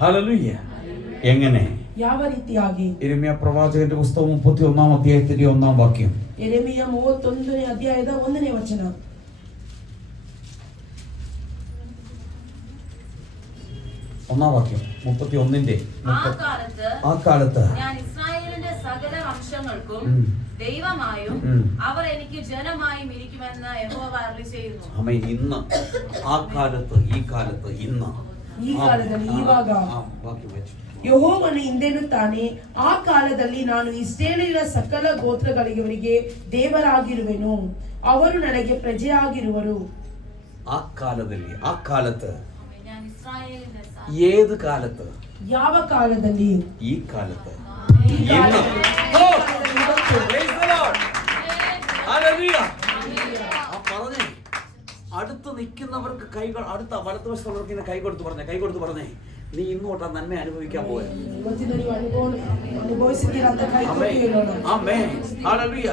hallelujah. എങ്ങനെ? ಯಾವ ರೀತಿಯಾಗಿ? യെരമ്യാ പ്രവാചകന്റെ പുസ്തകം 31-ാം അധ്യായത്തിന്റെ 1-ാം വാക്യം. യെരമ്യ 31ನೇ ಅಧ್ಯಾಯದ 1ನೇ ವಚನ. ഒന്നാം വാക്യം 31-ന്റെ. ആ കാലത്ത് ഞാൻ ഇസ്രായേലിന്റെ സകല വംശങ്ങൾക്കും ദൈവമായും അവർ എനിക്ക് ജനമായും ഇരിക്കുമെന്ന് യഹോവ അരുളിച്ചെയ്യുന്നു. ആമേൻ. ഇന്ന്, ആ കാലത്ത്, ഈ കാലത്ത്, ഇന്ന്, ಈ ಕಾಲದಲ್ಲಿ, ಇವಾಗ ಯೆಹೋವನು ಇಂದೆನ್ನುತ್ತಾನೆ, ಆ ಕಾಲದಲ್ಲಿ ನಾನು ಇಸ್ರಾಯೇಲಿನ ಸಕಲ ಗೋತ್ರಗಳಿವರಿಗೆ ದೇವರಾಗಿರುವೆನು, ಅವರು ನನಗೆ ಪ್ರಜೆಯಾಗಿರುವರು. ആ കാലದಲ್ಲಿ, ആ കാലത്ത്. ഞാൻ ഇസ്രായേലിന്റെ ഏത് കാലത്ത്? ಯಾವ ಕಾಲದಲ್ಲಿ? ഈ കാലത്ത്. ಈ ಕಾಲದಲ್ಲಿ. പറഞ്ഞേ, അടുത്ത് നിൽക്കുന്നവർക്ക് അടുത്ത വലതുവശത്തുള്ളവർക്ക് ഇങ്ങനെ കൈ കൊടുത്ത് പറഞ്ഞേ, നീ ഇങ്ങോട്ടാ നന്മ അനുഭവിക്കാൻ പോയ. ಇವತ್ತಿನ ನೀವು ಅನುಭವಿಸಿದ್ದೀರ ಅಂತ ಕೈ ಕೊಟ್ಟು ಹೇಳೋಣ. ആമേൻ, ഹല്ലേലൂയ.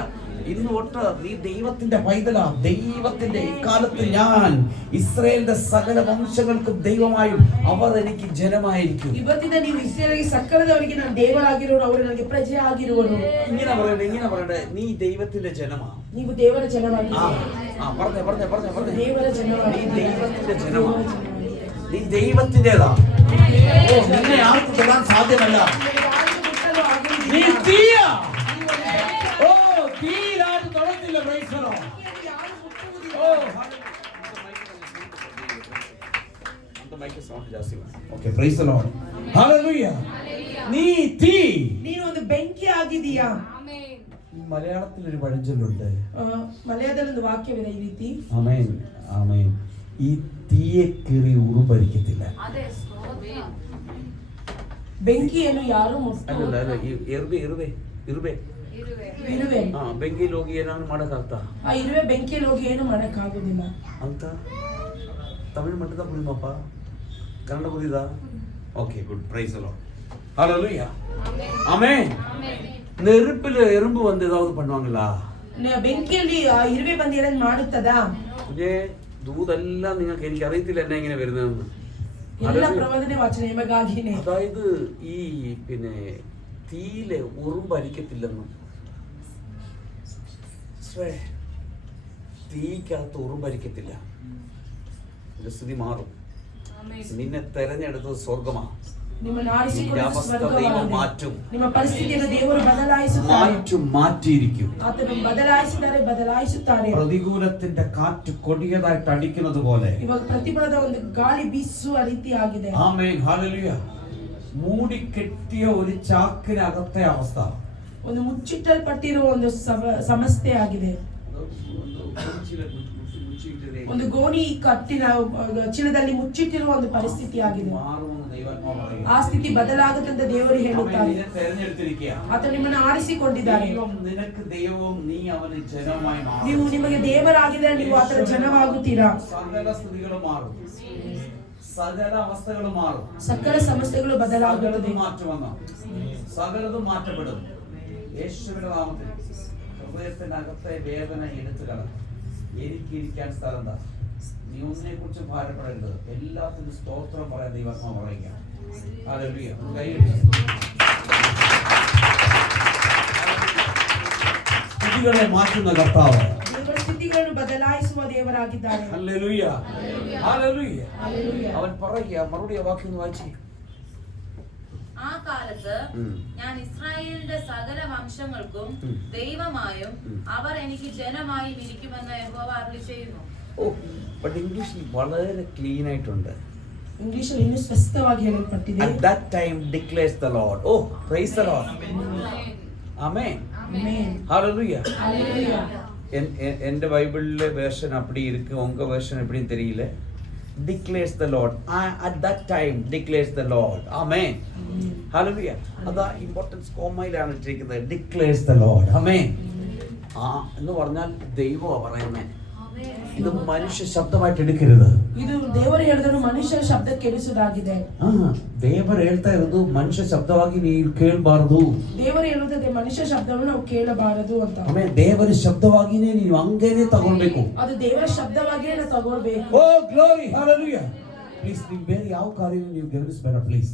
ഇന്ന് തൊട്ട് നീ ദൈവത്തിന്റെ പൈതലാ. ദൈവത്തിന്റെ ഇക്കാലത്ത് ഞാൻ ഇസ്രായേലിന്റെ സകല വംശങ്ങൾക്കും ദൈവമായും അവർ എനിക്ക് ജനമായിരിക്കും. ಇವತ್ತಿನ ನೀವು ಇಸ್ರಾಯೇಲಿಗೆ ಸಕಲದವರಿಗೆ ನಾನು ದೇವರಾಗಿರೋರು, ಅವರು ನನಗೆ ಪ್ರಜೆ ಆಗಿರುವರು. ഇങ്ങനെ പറയണ്ടേ, നീ ദൈവത്തിന്റെ ജനമാ. ನೀವು ದೇವರ ಜನವಾಗಿದ್ದೀರಿ. പറഞ്ഞേ. ದೇವರ നീ ಜನವಾಗಿದ್ದೀರಿ. ദൈവത്തിന്റെ ജനമാ. നീ ദൈവത്തിന്റേതാ. ഓ, നിന്നെ ആർക്കും തൊടാൻ സാധ്യമല്ല. ಯಾರಿಗೂ ಮುಟ್ಟಲು ಆಗುವುದಿಲ್ಲ. നീ തീയാ. ഓ, തീയിലാരും തൊടത്തില്ല. Praise the lord. ಯಾರು ಮುಟ್ಟುವುದಿಲ್ಲ. ഓ, മൈക്ക് സൗണ്ട് ಜಾಸ್ತಿ ಮಾಡಿ. Okay, praise the lord. Hallelujah. നീ തീ. ನೀನು ಒಂದು ಬೆಂಕಿ ಆಗಿದೀಯಾ. മലയാളത്തിൽ ഒരു പഴഞ്ചൊല്ലുണ്ട്. മലയാളത്തിൽ ಒಂದು ವಾಕ್ಯವಿದೆ ಈ ರೀತಿ. ആമേൻ, ആമേൻ. ഈ തീയെ കീറി ഉറുമ്പരിക്കത്തില്ല. ಅದೇ ಸ್ತೋತ್ರ. ಬೆಂಕಿಯನ್ನು ಯಾರು ಮುಟ್ಟುವುದಿಲ್ಲ. ಇರುವೆ ಇರುವೆ. ಬೆಂಕಿಯಲ್ಲಿ ಹೋಗಿ ಏನಾದ್ರು ಮಾಡಕ್ಕಾಗ್ತಾ? ಆ ಇರುವೆ ಬೆಂಕಿಯಲ್ಲಿ ಹೋಗಿ ಏನು ಮಾಡಕ್ಕಾಗುದಿಲ್ಲ ಅಂತ ತಮಿಳು ಮಟ್ಟದ ಪುಳಿಮಪ್ಪ, ಕನ್ನಡ ಬುದಿದ. Okay, good. Praise the lord. Hallelujah. Amen. நெருப்பில எறும்பு வந்து ஏதாவது பண்ணுவாங்களா? ಬೆಂಕಿಯಲ್ಲಿ ಆ ಇರುವೆ ಬಂದು ಏನಾದ್ರು ಮಾಡುತ್ತದಾ? ഇതേ ദൂതെല്ലാം നിങ്ങൾക്ക് എനിക്ക് അറിയത്തില്ല എന്നെ എങ്ങനെ വരുന്നതെന്ന്. ಎಲ್ಲ ಪ್ರವಾದನೆ ವಾಚನ ನಿಮಗಾಗಿನೇ. അതായത് ഈ പിന്നെ തീയിലെ ഉറുമ്പരിക്കത്തില്ലെന്ന്. തീക്കകത്ത് ഉറുമ്പരിക്കത്തില്ല. സ്ഥിതി മാറും. നിന്നെ തെരഞ്ഞെടുത്തത് സ്വർഗമാ. ನಿಮ್ಮನ್ನು ಆರಿಸಿಕೊಂಡ ദൈവം മാറ്റും. ನಿಮ್ಮ ಪರಿಸ್ಥಿತಿಯನ್ನು ದೇವರು ಬದಲಾಯಿಸುತ್ತಾರೆ. മാറ്റിയിരിക്കും. ಆತನು ಬದಲಾಯಿಸುತ್ತಾರೆ. പ്രതികൂലത്തിന്റെ കാറ്റ് കൊടിയതായിട്ട് അടിക്കുന്നത് പോലെ ಇವಾಗ ಪ್ರತಿಫಲದ ಒಂದು ಗಾಳಿ ಬೀಸುವ ರೀತಿ ಆಗಿದೆ. ആമേൻ, ഹല്ലേലൂയ. മൂടിക്കെട്ടിയ ഒരു ചാക്കിനകത്തെ അവസ്ഥ, ಒಂದು ಮುಚ್ಚಿಟ್ಟಲ್ಪಟ್ಟಿರುವ ಒಂದು ಸಮಸ್ಯೆ ಆಗಿದೆ. ಒಂದು ಗೋಣಿ ಕಟ್ಟಿನ ಚೀಲದಲ್ಲಿ ಮುಚ್ಚಿಟ್ಟಿರುವ ಒಂದು ಪರಿಸ್ಥಿತಿ ಆಗಿದೆ. ಆ ಸ್ಥಿತಿ ಬದಲಾಗುತ್ತಂತ ದೇವರು ಹೇಳುತ್ತಾರೆ. ಆತ ನಿಮ್ಮನ್ನು ಆರಿಸಿಕೊಂಡಿದ್ದಾರೆ. ನೀವು ನಿಮಗೆ ದೇವರಾಗಿದ್ದರೆ ನೀವು ಆತನ ಜನವಾಗುತ್ತೀರಾ. ಸಕಲ ಸಮಸ್ಯೆಗಳು ಬದಲಾಗುತ್ತದೆ. സകലതും മാറ്റപ്പെടും യേശുവിന്റെ നാമത്തിൽ. ഹൃദയത്തിനകത്തെ വേദന എടുത്തു കളഞ്ഞു. എനിക്കിരിക്കാൻ സ്ഥലം എന്താ? നീ ഒന്നിനെ കുറിച്ച് ഭാരപ്പെടരുത്. എല്ലാത്തിനും സ്തോത്രം പറയാൻ ദൈവം പറയുക. ഹല്ലേലൂയ. സ്ഥിതികളെ മാറ്റുന്ന കർത്താവ്. ಸ್ಥಿತಿಗಳನ್ನು ಬದಲಾಯಿಸುವ ದೇವರಾಗಿದ್ದಾರೆ. ഹല്ലേലൂയ. ഹല്ലേലൂയ. അവൻ പറയുക, മറുപടി വാക്യം വായിച്ചേ. ആ കാലത്ത് ഞാൻ ഇസ്രായേലിന്റെ സകല വംശങ്ങൾക്കും ദൈവമായും അവർ എനിക്ക് ജനമായും ഇരിക്കുമെന്ന് യഹോവ അരുളിച്ചെയ്യുന്നു. ഓ, ബട്ട് ഇംഗ്ലീഷിൽ വളരെ ക്ലീൻ ആയിട്ടുണ്ട്. ഇംഗ്ലീഷിൽ ಇನ್ನೂ ಸ್ಪಷ್ಟವಾಗಿ ಹೇಳಲ್ಪಟ್ಟಿದೆ. At that time declares the Lord. Oh, praise the Lord. Amen. Amen. Hallelujah. Hallelujah. എന്റെ ബൈബിളിലെ വേർഷൻ அப்படி இருக்கு, உங்க வேர்ஷன் எப்படின்னு தெரியல. Declares the Lord. At that time declares the Lord. Amen. Hallelujah. അതാ ഇമ്പോർട്ടൻസ് കോമയിലാണ് ഇട്ടിരിക്കുന്നത്. Declares the Lord. Amen. എന്ന് പറഞ്ഞാൽ ദൈവമാണ് പറയുന്നത്. ഇത് മനുഷ്യ ശബ്ദമായിട്ട് എടുക്കരുത്. ಇದು ದೇವರು ಹೇಳಿದ್ರು ಮನುಷ್ಯರ ಶಬ್ದ ಕೇಳಿಸುವುದಾಗಿದೆ. ದೇವರು ಹೇಳ್ತಾ ಇರೋದು ಮನುಷ್ಯ ಶಬ್ದವಾಗಿ ನೀವು ಕೇಳಬಾರದು. ದೇವರು ಹೇಳುತ್ತದೆ ಮನುಷ್ಯ ಶಬ್ದವನ್ನು ನಾವು ಕೇಳಬಾರದು ಅಂತ. ಆಮೇಲೆ ದೇವರ ಶಬ್ದವಾಗಿನೇ ನೀವು ಹಂಗೇನೆ ತಗೊಳ್ಬೇಕು. ಅದು ದೇವರ ಶಬ್ದವಾಗಿಯೇ ನಾವು ತಗೊಳ್ಬೇಕು. ಓ ಗ್ಲೋರಿ, ಹಲ್ಲೆಲೂಯಾ. ಪ್ಲೀಸ್ ನೀವು ಬೇರೆ ಯಾವ ಕಾರ್ಯವನ್ನು ನೀವು ಗಮನಿಸಬೇಡ. ಪ್ಲೀಸ್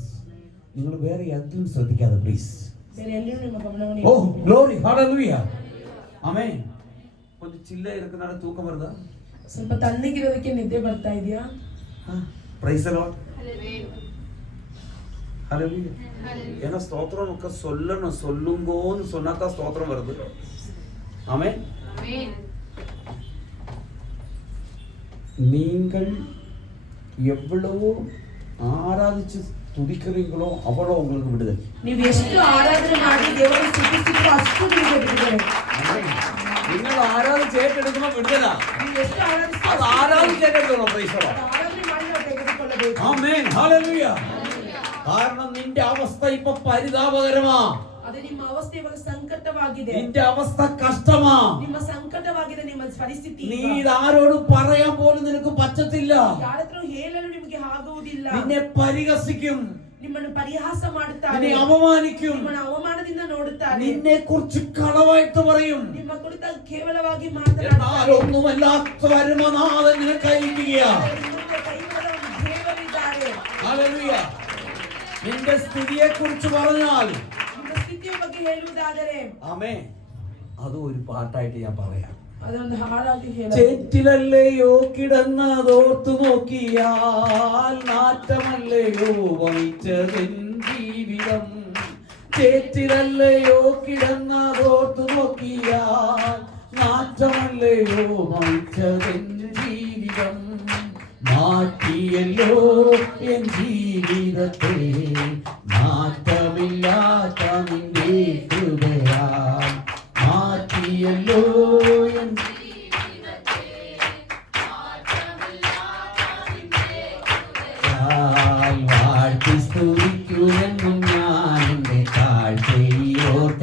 നിങ്ങൾ വേറെ യാതൊന്നും ശ്രദ്ധിക്കാതെ പ്ലീസ്. ಬೇರೆ ಎಲ್ಲಿಯೂ ನಿಮ್ಮ ಗಮನವನ್ನು. ಓ ಗ್ಲೋರಿ, ಹಲ್ಲೆಲೂಯಾ. ಆಮೆನ್. ಒಂದು ಚಿಲ್ಲ ಇರಕನಾல ತೂಕ ಬರದಾ? ಸ್ವಲ್ಪ ತಣ್ಣಗಿರೋದಕ್ಕೆ ನಿದ್ದೆ ಬರ್ತಾ ಇದೆಯಾ? Praise the lord. ஹல்லேலூயா. ஏன்னா ஸ்தோத்திரம் நமக்கு சொல்லணும். சொல்லுங்கோன்னு சொன்னாதான் ஸ்தோத்திரம் வருது. ஆமென். நீங்கள் எவ்வளவு ஆராதிச்சு துதிக்கிறீங்களோ அவ்வளோ உங்களுக்கு விடுதலை. ನೀವು ಎಷ್ಟು ಆರಾಧನೆ ಮಾಡಿ ದೇವರನ್ನು ಸ್ತುತಿಸುತ್ತೀರೋ ಅಷ್ಟು ನಿಮಗೆ ಬಿಡುಗಡೆ. നിങ്ങൾ ആരാധിച്ച് ഏറ്റെടുക്കുമ്പോൾ വിടുതല. ನೀವು ಎಷ್ಟು ಆರಾಧಿಸುತ್ತೀರೋ അത് ആരാധിച്ച് ഏറ്റെടുക്കണം. Price the Lord. ಆರಾಧನೆ ಮಾಡಿ ನಾವು ತೆಗೆದುಕೊಳ್ಳಬೇಕು. ആമേൻ, ഹല്ലേലൂയ. കാരണം നിന്റെ അവസ്ഥ ഇപ്പൊ പരിതാപകരമാ. ಅದು ನಿಮ್ಮ ಅವಸ್ಥೆ ಇವಾಗ ಸಂಕಟವಾಗಿದೆ. നിന്റെ അവസ്ഥ കഷ്ടമാ. ನಿಮ್ಮ ಸಂಕಟವಾಗಿದೆ, ನಿಮ್ಮ ಪರಿಸ್ಥಿತಿ. നീ ഇതാരോടും പറയാൻ പോലും നിനക്ക് പറ്റത്തില്ല. ಯಾರತ್ರ ಹೇಳಲು ನಿಮಗೆ ಆಗುವುದಿಲ್ಲ. നിന്നെ പരിഹസിക്കും, ನಿಮ್ಮನ್ನು ಪರಿಹಾಸ ಮಾಡುತ್ತಾರೆ, നിന്നെ അപമാനിക്കും, ನಿಮ್ಮನ್ನು ಅವಮಾನದಿಂದ ನೋಡುತ್ತಾರೆ, നിന്നെ കുറിച്ച് കളവായിട്ട് പറയും. ನಿಮ್ಮ ಕುರಿತ ಕೇವಲವಾಗಿ എന്നാൽ ಮಾತನಾಡುತ್ತಾರೆ. ഒന്നുമല്ലാത്ത പരമനാഥൻ നിനക്കായിരിക്കുകയാണ്. ದೇವರಿದ್ದಾರೆ. ഹല്ലേലൂയ. നിന്റെ സ്ഥിതിയെ കുറിച്ച് പറഞ്ഞാൽ, ನಿಮ್ಮ ಸ್ಥಿತಿಯ ಬಗ್ಗೆ ಹೇಳುವುದಾದರೆ, ആമേൻ, അത് ഒരു പാട്ടായിട്ട് ഞാൻ പറയാം. ಅದೊಂದು ಹಾಡಾಗಿ ಹೇಳ. ചേറ്റിലല്ലയോ കിടന്നതോർത്തു നോക്കിയാൽ നാറ്റമല്ലയോ വഹിച്ചതിൻ ജീവിതം. ചേറ്റിലല്ലയോ കിടന്നതോർത്തു നോക്കിയാൽ നാറ്റമല്ലയോ വഹിച്ചതിൻ ജീവിതം. മാറ്റിയല്ലോ എൻ ജീവിതത്തെ മാറ്റമില്ലാത്ത നിന്റെ കൃപയാൽ. മാറ്റിയല്ലോ എൻ വാഴ്ത്തി സ്തുതിക്കുമെന്നും ഞാൻ എന്റെ താഴ്ചയിലോർത്തീശനെ.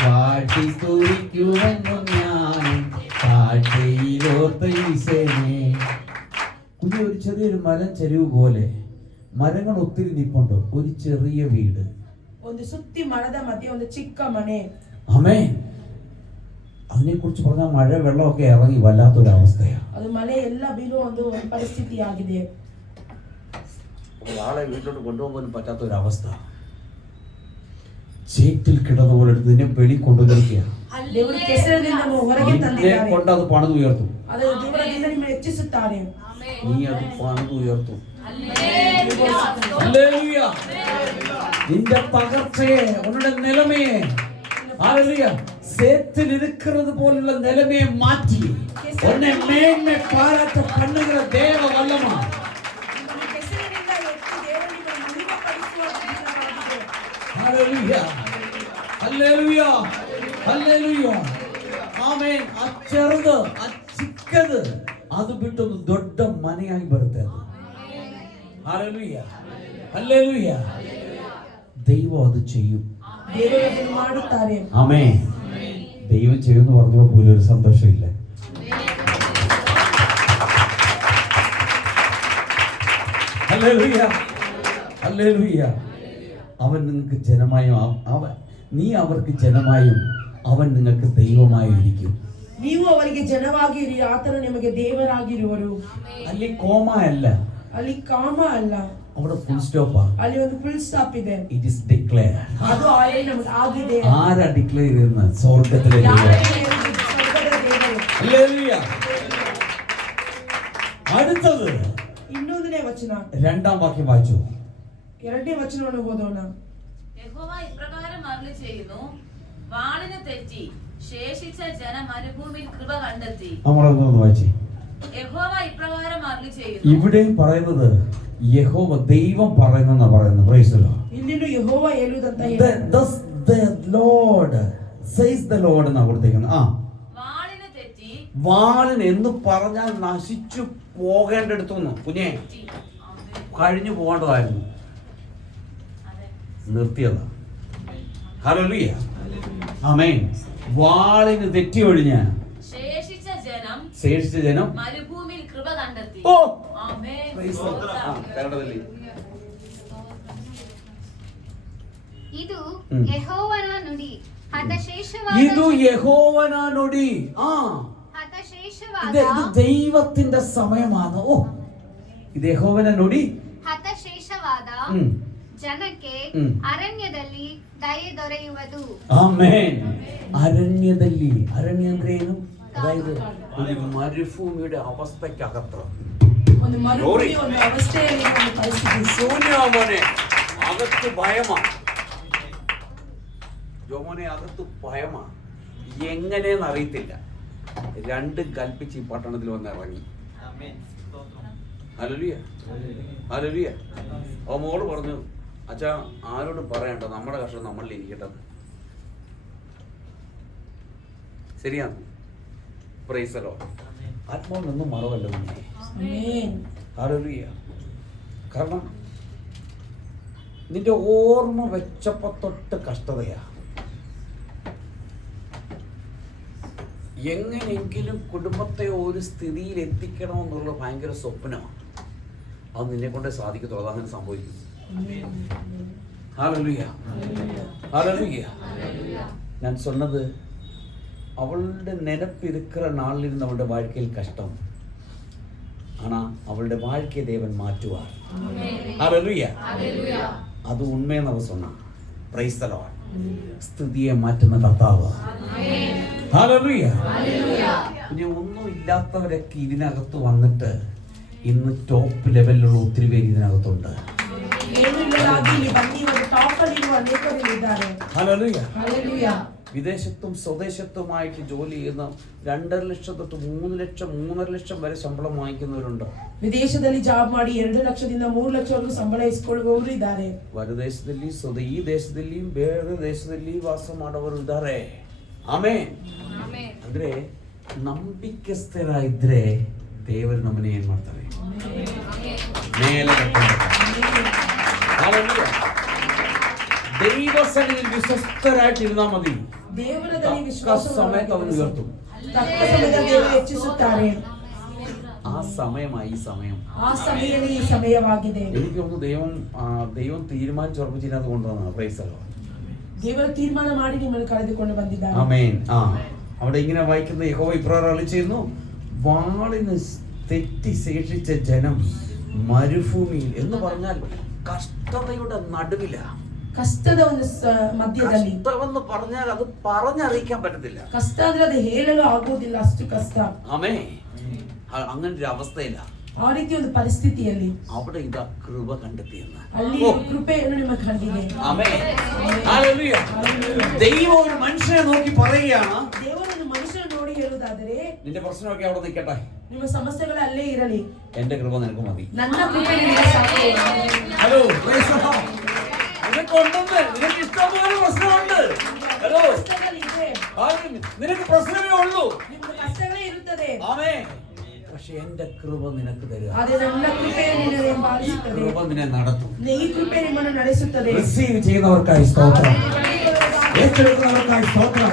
വാഴ്ത്തി സ്തുതിക്കുമെന്നും ഞാൻ താഴ്ചയിലോർത്തീശനെ. കുഞ്ഞു, ഒരു ചെറിയൊരു മലഞ്ചെരിവ് പോലെ മരങ്ങൾ ഒത്തിരി നിപ്പുണ്ട്, ഒരു ചെറിയ വീട്. ಒಂದು ಸುತ್ತಿ ಮರದ ಮಧ್ಯೆ ಒಂದು ಚಿಕ್ಕ ಮನೆ. ആമേൻ. അതിനെ കുറിച്ച് പറഞ്ഞാൽ മഴ വെള്ളമൊക്കെ ഇറങ്ങി വല്ലാത്തൊരവസ്ഥയാണ്. ಅದು ಮಳೆ ಎಲ್ಲ ಬೀಳುವ ಒಂದು ಪರಿಸ್ಥಿತಿ ಆಗಿದೆ. ആളെ വീട്ടിലോട്ട് കൊണ്ടുപോകാൻ പറ്റാത്തൊരവസ്ഥ. ചേറ്റിൽ കിടന്നുപോലെ എടുത്ത് നിന്നെ വെളി കൊണ്ടുവന്നിരിക്കുകയാണ്. ದೇವರು ಕೆಸರಿನಿಂದ ಹೊರಗೆ ತಂದಿದ್ದಾರೆ. കൊണ്ട് അത് പണിത് ഉയർത്തും. ಅದು ದೇವರಿಂದ ನಿಮ್ಮ ಹೆಚ್ಚಿಸುತ್ತಾರೆ. നീ അത് പണിത് ഉയർത്തും. ഹല്ലേലൂയ. ഹല്ലേലൂയ. നിന്റെ തകർച്ചയെ, ഉன்னுடைய നിലമയെ, ഹല്ലേലൂയ, சேத்தில் இருக்கிறது போലുള്ള நிலைமையை மாற்றி உன்னை மேன்மை பாராட்ட பண்ணுகிற தேவ வல்லமா. ನಿಮ್ಮ ಕೆಸರಿನಿಂದ ಎತ್ತಿ ದೇವರು ನಿಮ್ಮನ್ನು ಮಹಿಮೆಪಡಿಸುವ ದಿನವಾಗಿದೆ. ഹല്ലേലൂയ. ഹല്ലേലൂയ. ഹല്ലേലൂയ. ಆಮೆನ್. ಆ ಚೆറുದು, ಆ ಚಿಕ್ಕದು, ಅದು ಬಿಟ್ಟು ಒಂದು ದೊಡ್ಡ ಮನೆಯಾಗಿ ಬರುತ್ತೆ ಅದು. ഹല്ലേലൂയ. ഹല്ലേലൂയ. ദൈവം അത് ചെയ്യും. ದೇವರು ಅದನ್ನು ಮಾಡುತ್ತಾರೆ. ആമേൻ. ദൈവം ചെയ്യുമെന്ന് പറഞ്ഞപ്പോൾ പോലും ഒരു സന്തോഷമില്ല. ഹല്ലേലൂയ. ഹല്ലേലൂയ. അവൻ നിങ്ങൾക്ക് ജനമായും നീ അവർക്ക് ജനമായും അവൻ നിങ്ങൾക്ക് ദൈവമായും ഇരിക്കും. ನೀವು ಅವರಿಗೆ ಜನವಾಗಿರಿ, ಆತನು ನಿಮಗೆ ದೇವರಾಗಿರುವರು. ಅಲ್ಲಿ ಕೋಮ ಅಲ್ಲ, ಅಲ್ಲಿ ಕಾಮ ಅಲ್ಲ, അവിടെ ಫುಲ್ സ്റ്റോപ്പാ. ಅಲ್ಲಿ ಒಂದು ಫುಲ್ ಸ್ಟಾಪ್ ಇದೆ. It is declare. ಅದು ಆಲ್ರೆಡಿ ನಮಗೆ ಆಗಿದೆ. ആരാ ഡിക്ലെയർ ചെയ്യുന്നത്? സ്വർഗ്ഗത്തിലെ ദൈവം. ಸ್ವರ್ಗದ ದೇವರು. ഹല്ലേലൂയ. അടുത്തത് ಇನ್ನೊಂದನೇ ವಚನ, രണ്ടാം വാക്യം വായിച്ചു. ಎರಡನೇ ವಚನವನ್ನು ಓದೋಣ. യഹോവ ഇപ്രകാരം അരുളി ചെയ്യുന്നു, വാളിന് തെറ്റി ശേഷിച്ച ജനം മരുഭൂമിയിൽ കൃപ കണ്ടെത്തി. നമ്മളൊന്ന് വായിച്ചേ. യഹോവ ഇപ്രകാരം അരുളി ചെയ്യുന്നു. ഇവിടെ പറയുന്നത് യഹോവ ദൈവം പറയുന്ന പറയുന്നത്. Price the Lord. ಇಲ್ಲಿನೂ ಯೆಹೋವ ಹೇಳುವುದಂತ Thus the Lord says the Lord എന്നാ കൊടുത്തേക്കുന്നത്. വാളിന് തെറ്റി. വാളിന് എന്ന് പറഞ്ഞാൽ നശിച്ചു പോകേണ്ടടുത്തുനിന്ന് കുഞ്ഞെ കഴിഞ്ഞു പോകേണ്ടതായിരുന്നു, നിർത്തിയതാ. ഹല്ലേലൂയ. ആമേൻ. വാളിന് തെറ്റി ഒഴിഞ്ഞ ശേഷിച്ച ജനം മരുഭൂമിയിൽ കൃപ കണ്ടെത്തി. ഓ, ആമേൻ. കണ്ടതല്ലേ? ಇದು ಯೆಹೋವನ ನುಡಿ. ಇದು യഹോവന നുಡಿ. ಹತಶೇಷವಾದ ഇത് ദൈവത്തിന്റെ സമയമാണ്. ഓ, ഇത് യഹോവന നുಡಿ. ಹತಶೇಷವಾದ ಜನಕ್ಕೆ ಅರಣ್ಯದಲ್ಲಿ ದಯೆ ದೊರೆಯುವುದು. ആമേൻ. അരണ്യದಲ್ಲಿ, അരണ്യ ಅಂದ್ರೆ ಏನು? അതായത് ഒരു മരുഭൂമിയുടെ അവസ്ഥക്കകത്ത് ಒಂದು ಮರುಭೂಮಿ ಒಂದು ಅವಸ್ಥೆಯಲ್ಲಿ ಒಂದು ಪರಿಸ್ಥಿತಿ. ശൂന്യമോനെ അകത്ത് ഭയമാ. ജോമോനെ അകത്ത് ഭയമാ. എങ്ങനെയെന്ന് അറിയത്തില്ല. രണ്ടും കൽപ്പിച്ച് ഈ പട്ടണത്തിൽ വന്ന് ഇറങ്ങി. ഹല്ലേലൂയ. ഹല്ലേലൂയ. ആ മോള് പറഞ്ഞു, അച്ഛാ ആരോടും പറയണ്ട, നമ്മുടെ കഷ്ടം നമ്മളിൽ ഇരിക്കട്ടെ. ശരിയാണ്. Praise the Lord. ആത്മാവിനൊന്നും മറവല്ല. ಆಮೆನ್. ഹല്ലേലൂയ. കാരണം നിന്റെ ഓർമ്മ വെച്ചപ്പോ തൊട്ട് കഷ്ടതയാ. എങ്ങനെയെങ്കിലും കുടുംബത്തെ ഒരു സ്ഥിതിയിൽ എത്തിക്കണമെന്നുള്ള ഭയങ്കര സ്വപ്നമാണ്. അത് നിന്നെ കൊണ്ടേ സാധിക്കത്തുള്ളൂ. അതങ്ങനെ സംഭവിക്കും. Hallelujah, hallelujah. ഞാൻ சொன்னது அவளுடைய நினைப்பு இருக்கிற நாளில் இருந்து அவளுடைய வாழ்க்கையில் கஷ்டம். ஆனா அவளுடைய வாழ்க்கையை தேவன் மாற்றுவார். ஹல்லேலூயா, അത് ഉണ്മയെന്ന് അവ சொன்னான். Price the Lord. സ്ഥിതിയെ മാറ്റുന്ന കർത്താവ്. ഹല്ലേലൂയ. ഇനി ഒന്നും ഇല്ലാത്തവരൊക്കെ ഇതിനകത്ത് വന്നിട്ട് ഇന്ന് ടോപ്പ് ലെവലിലുള്ള ഒത്തിരി പേര് ഇതിനകത്തുണ്ട്. ഹല്ലേലൂയ. വിദേശത്തും സ്വദേശത്തുമായിട്ട് ജോലി ചെയ്യുന്ന 2.5 ലക്ഷം തൊട്ട് 3 ലക്ഷം 3.5 ലക്ഷം വരെ ശമ്പളം വാങ്ങിക്കുന്നവരുണ്ട്. ವಿದೇಶದಲ್ಲಿ ಜಾಬ್ ಮಾಡಿ 2 ಲಕ್ಷದಿಂದ 3 ಲಕ್ಷವರೆಗೂ ಸಂಬಳ ಇಸ್ಕೊಳ್ಳುವವರು ಇದ್ದಾರೆ. ಹೊರದೇಶದಲ್ಲಿ ಈ ದೇಶದಲ್ಲಿ ಬೇರೆ ದೇಶದಲ್ಲಿ ವಾಸ ಮಾಡುವವರು ಇದ್ದಾರೆ. ಆಮೆನ್. ಅಂದ್ರೆ ನಂಬಿಕೆಸ್ಥರಾಗಿದ್ರೆ ದೇವರು ನಮ್ಮನ್ನ ಏನ್ ಮಾಡ್ತಾರೆ? ಮೇಲೆ ദൈവസന്നിധിയിൽ വിശ്വസ്തരായിട്ടിരുന്നാൽ മതി. സമയത്ത് അവൻ ഉയർത്തും. ആ സമയമായി സമയം. എനിക്ക് തോന്നുന്നു ദൈവം തീരുമാനിച്ചുറപ്പിച്ചിരുന്നത് കൊണ്ടുവന്നാണ്. Praise the Lord. ದೇವರು ತೀರ್ಮಾನ ಮಾಡಿ ನಿಮ್ಮನ್ನು ಕರೆದುಕೊಂಡು ಬಂದಿದ್ದಾರೆ. ആമേൻ. അവിടെ ഇങ്ങനെ വായിക്കുന്ന യഹോവ ഇപ്രകാരം അരുളിച്ചെയ്യുന്നു, വാളിന് തെറ്റി ശേഷിച്ച ജനം മരുഭൂമിയിൽ എന്ന് പറഞ്ഞാൽ കഷ്ടതയുടെ നടുവിലാണ്. ಕಷ್ಟದ ಒಂದು ಮಧ್ಯದಲ್ಲಿ. കഷ്ടമെന്ന് പറഞ്ഞാൽ അത് പറഞ്ഞറിയിക്കാൻ പറ്റത്തില്ല. ಕಷ್ಟ ಅಂದ್ರೆ ಅದು ಹೇಳಲು ಆಗುವುದಿಲ್ಲ, ಅಷ್ಟು ಕಷ್ಟ. ആമേൻ. അങ്ങനെ ഒരു അവസ്ഥയില്ല. ಆ ರೀತಿ ಒಂದು ಪರಿಸ್ಥಿತಿಯಲ್ಲಿ അവിടെ ഇതാ കൃപ കണ്ടെത്തിയെന്ന്. ಅಲ್ಲಿ ಕೃಪೆಯನ್ನು ನಿಮಗೆ ಕಂಡಿದೆ. ആമേൻ. ഹല്ലേലൂയ. ദൈവം ഒരു മനുഷ്യനെ നോക്കി പറയുകയാണ്. ದೇವರು ಮನುಷ್ಯನ ನೋಡಿ ಹೇಳುವುದಾದರೆ, നിന്റെ പ്രശ്നമൊക്കെ അവിടെ നിൽക്കട്ടെ, ನಿಮ್ಮ ಸಮಸ್ಯೆಗಳು ಅಲ್ಲೇ ಇರಲಿ, എന്റെ കൃപ നിനക്ക് മതി. ನನ್ನ ಕೃಪೆ ನಿನಗೆ ಸಾಕು. ഹലോ, നിനക്ക് ഇഷ്ടംപോലെ പ്രശ്നമുണ്ട്. ഹലോ, നിനക്ക് പ്രശ്നമേ ഉള്ളൂ. ನಿಮಗೆ ಕಷ್ಟಗಳೇ ಇರುತ್ತದೆ. ആമേൻ. പക്ഷെ എന്റെ കൃപ നിനക്ക് തരിക. ಆದರೆ ನನ್ನ ಕೃಪೆ ನಿನಗೆ ಪಾಲಿಸುತ್ತದೆ. കൃപ നിന്നെ നടത്തും. ಈ ಕೃಪೆ ನಿಮ್ಮನ್ನು ನಡೆಸುತ್ತದೆ. റിസീവ് ചെയ്യുന്നവർക്കായി സ്തോത്രം. ഏറ്റെടുക്കുന്നവർക്കായി സ്തോത്രം.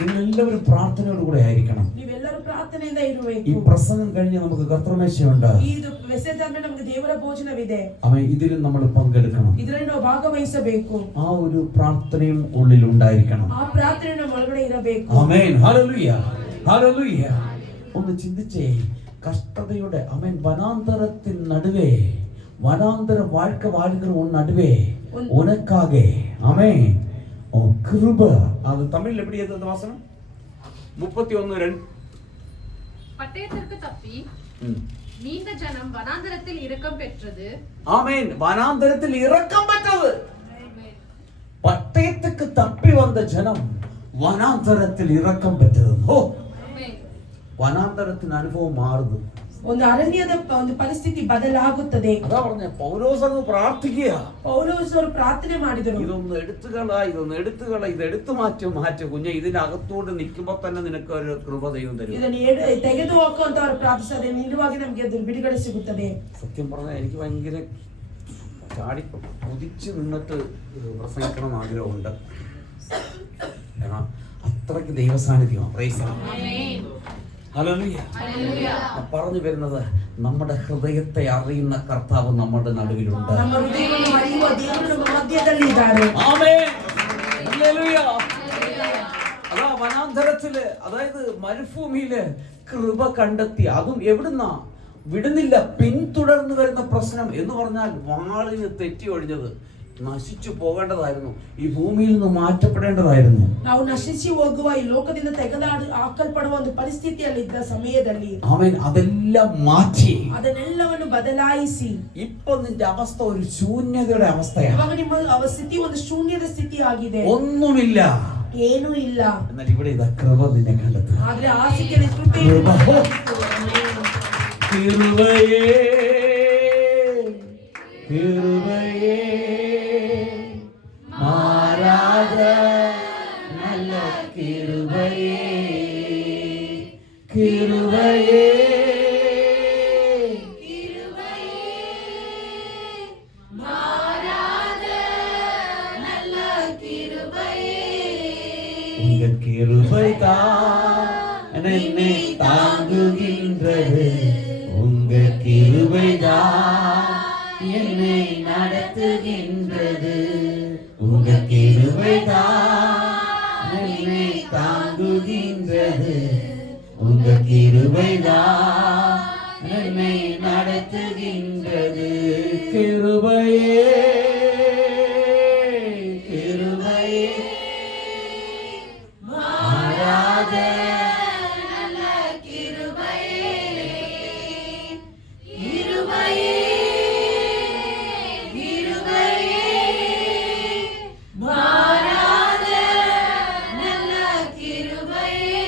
നിങ്ങളെല്ലാവരും പ്രാർത്ഥനയോട് കൂടെ ആയിരിക്കണം. ನೀವೆಲ್ಲರೂ ಪ್ರಾರ್ಥನೆಯಿಂದ ಇರಬೇಕು. ഈ പ്രസംഗം കഴിഞ്ഞ് നമുക്ക് കർത്തൃമേശയുണ്ട്. ಇದು ಮೆಸೇಜ್ ಆದ್ಮೇಲೆ ನಮಗೆ ದೇವರ ಭೋಜನವಿದೆ. ഇതിലും നമ്മൾ പങ്കെടുക്കണം. ಇದರಲ್ಲಿ ನಾವು ಭಾಗವಹಿಸಬೇಕು. ആ ഒരു പ്രാർത്ഥനയും ഉള്ളിൽ ഉണ്ടായിരിക്കണം. ആ പ്രാർത്ഥನೆ ನಮ್ಮ ಒಳಗಡೆ ಇರಬೇಕು. ആമേൻ. Hallelujah, hallelujah. ഒന്ന് ചിന്തിച്ചേ, കഷ്ടതയുടെ ആമേൻ വനാന്തരത്തിൻ നടുവേ, വനാന്തര വാഴ്ക്ക വാഴുകിற உன் நடுவே உனக்காக ஆமென் கிருப. அது தமிழ்ல எப்படி அந்த வாசனம் 31:2. பட்டயத்திற்கு தப்பி நீண்ட ஜனம் வனாந்தரத்தில் இரக்கம் பெற்றது. ஆமென். வனாந்தரத்தில் இரக்கம் பெற்றது. பட்டயத்துக்கு தப்பி வந்த ஜனம் வனாந்தரத்தில் இரக்கம் பெற்றது. ஓ, വനാന്തരത്തിന് അനുഭവം മാറുന്നു. ಒಂದು ಅರಣ್ಯದ ಒಂದು ಪರಿಸ್ಥಿತಿ ಬದಲಾಗುತ್ತದೆ. അതാ പറഞ്ഞ പൗലോസ് അങ്ങ് പ്രാർത്ഥിക്കുക. പൗലോസ് ಅವರು ಪ್ರಾರ್ಥನೆ ಮಾಡಿದರು, ഇതൊന്ന് എടുത്തുകള ഇത് എടുത്തു മാറ്റു കുഞ്ഞെ, ഇതിനകത്തോട് നിൽക്കുമ്പോ തന്നെ നിനക്ക് ഒരു കൃപ ദൈവം തരും. ಇದನ್ನು ತೆಗೆದು ಹಾಕು ಅಂತ ಅವರು ಪ್ರಾರ್ಥಿಸಿದರೆ ನಿಜವಾಗಿ ನಮಗೆ ಅದು ಬಿಡುಗಡೆ ಸಿಗುತ್ತದೆ. സത്യം പറഞ്ഞാൽ എനിക്ക് ഭയങ്കര ചാടി കുതിച്ച് നിന്നിട്ട് പ്രസംഗിക്കണം ആഗ്രഹമുണ്ട്. കാരണം അത്രയ്ക്ക് ദൈവസാന്നിധ്യമാണ്. Price hallelujah. പറഞ്ഞു വരുന്നത്, നമ്മുടെ ഹൃദയത്തെ അറിയുന്ന കർത്താവ് നമ്മുടെ നടുവിലുണ്ട്. ആമേൻ. ഹല്ലേലൂയ. അതാ വനാന്തരത്തില്, അതായത് മരുഭൂമിയില് കൃപ കണ്ടെത്തി. അതും എവിടുന്നാ? വിടുന്നില്ല, പിന്തുടർന്നു വരുന്ന പ്രശ്നം എന്ന് പറഞ്ഞാൽ വാളിന് തെറ്റി ഒഴിഞ്ഞത്. നശിച്ചു പോകേണ്ടതായിരുന്നു, ഈ ഭൂമിയിൽ നിന്ന് മാറ്റപ്പെടേണ്ടതായിരുന്നു. ನಾವು ನಶಿಸಿ ಹೋಗುವ ಈ ಲೋಕದಿಂದ ಹಾಕಲ್ಪಡುವ ಒಂದು ಪರಿಸ್ಥಿತಿಯಲ್ಲಿ ಇದ್ದ ಸಮಯದಲ್ಲಿ ആമേൻ അതെല്ലാം മാറ്റി ಅದನ್ನೆಲ್ಲವನ್ನು ಬದಲಾಯಿಸಿ ഇപ്പൊ നിന്റെ അവസ്ഥ ഒരു ശൂന്യതയുടെ അവസ്ഥയാണ്. ಇವಾಗ ನಿಮ್ಮ ಸ್ಥಿತಿ ಒಂದು ಶೂನ್ಯದ ಸ್ಥಿತಿ ಆಗಿದೆ. ഒന്നുമില്ല, ಏನೂ ಇಲ್ಲ. എന്നാൽ ഇവിടെ ഇതാ കൃപ നിന്നെ കണ്ടെത്തും. ಆದ್ರೆ ಆಸಕ್ತಿಯಲ್ಲಿ ಕೃಪೆ കൃപയേ കൃപയേ മാറാത നല്ല കൃപയേ കിരുബയേ உங்க கிருபைதான் என்னை தாங்குகின்றது, உங்க கிருபைதான் என்னை நடத்துகின்றது, உங்க கிருபைதான் என்னை தாங்குகின்றது, உங்க கிருபைதான் என்னை நடத்துகின்றது. கிருபையே கிருபையே மாறாத நல்ல கிருபையே, கிருபையே, கிருபையே, மாறாத நல்ல கிருபையே.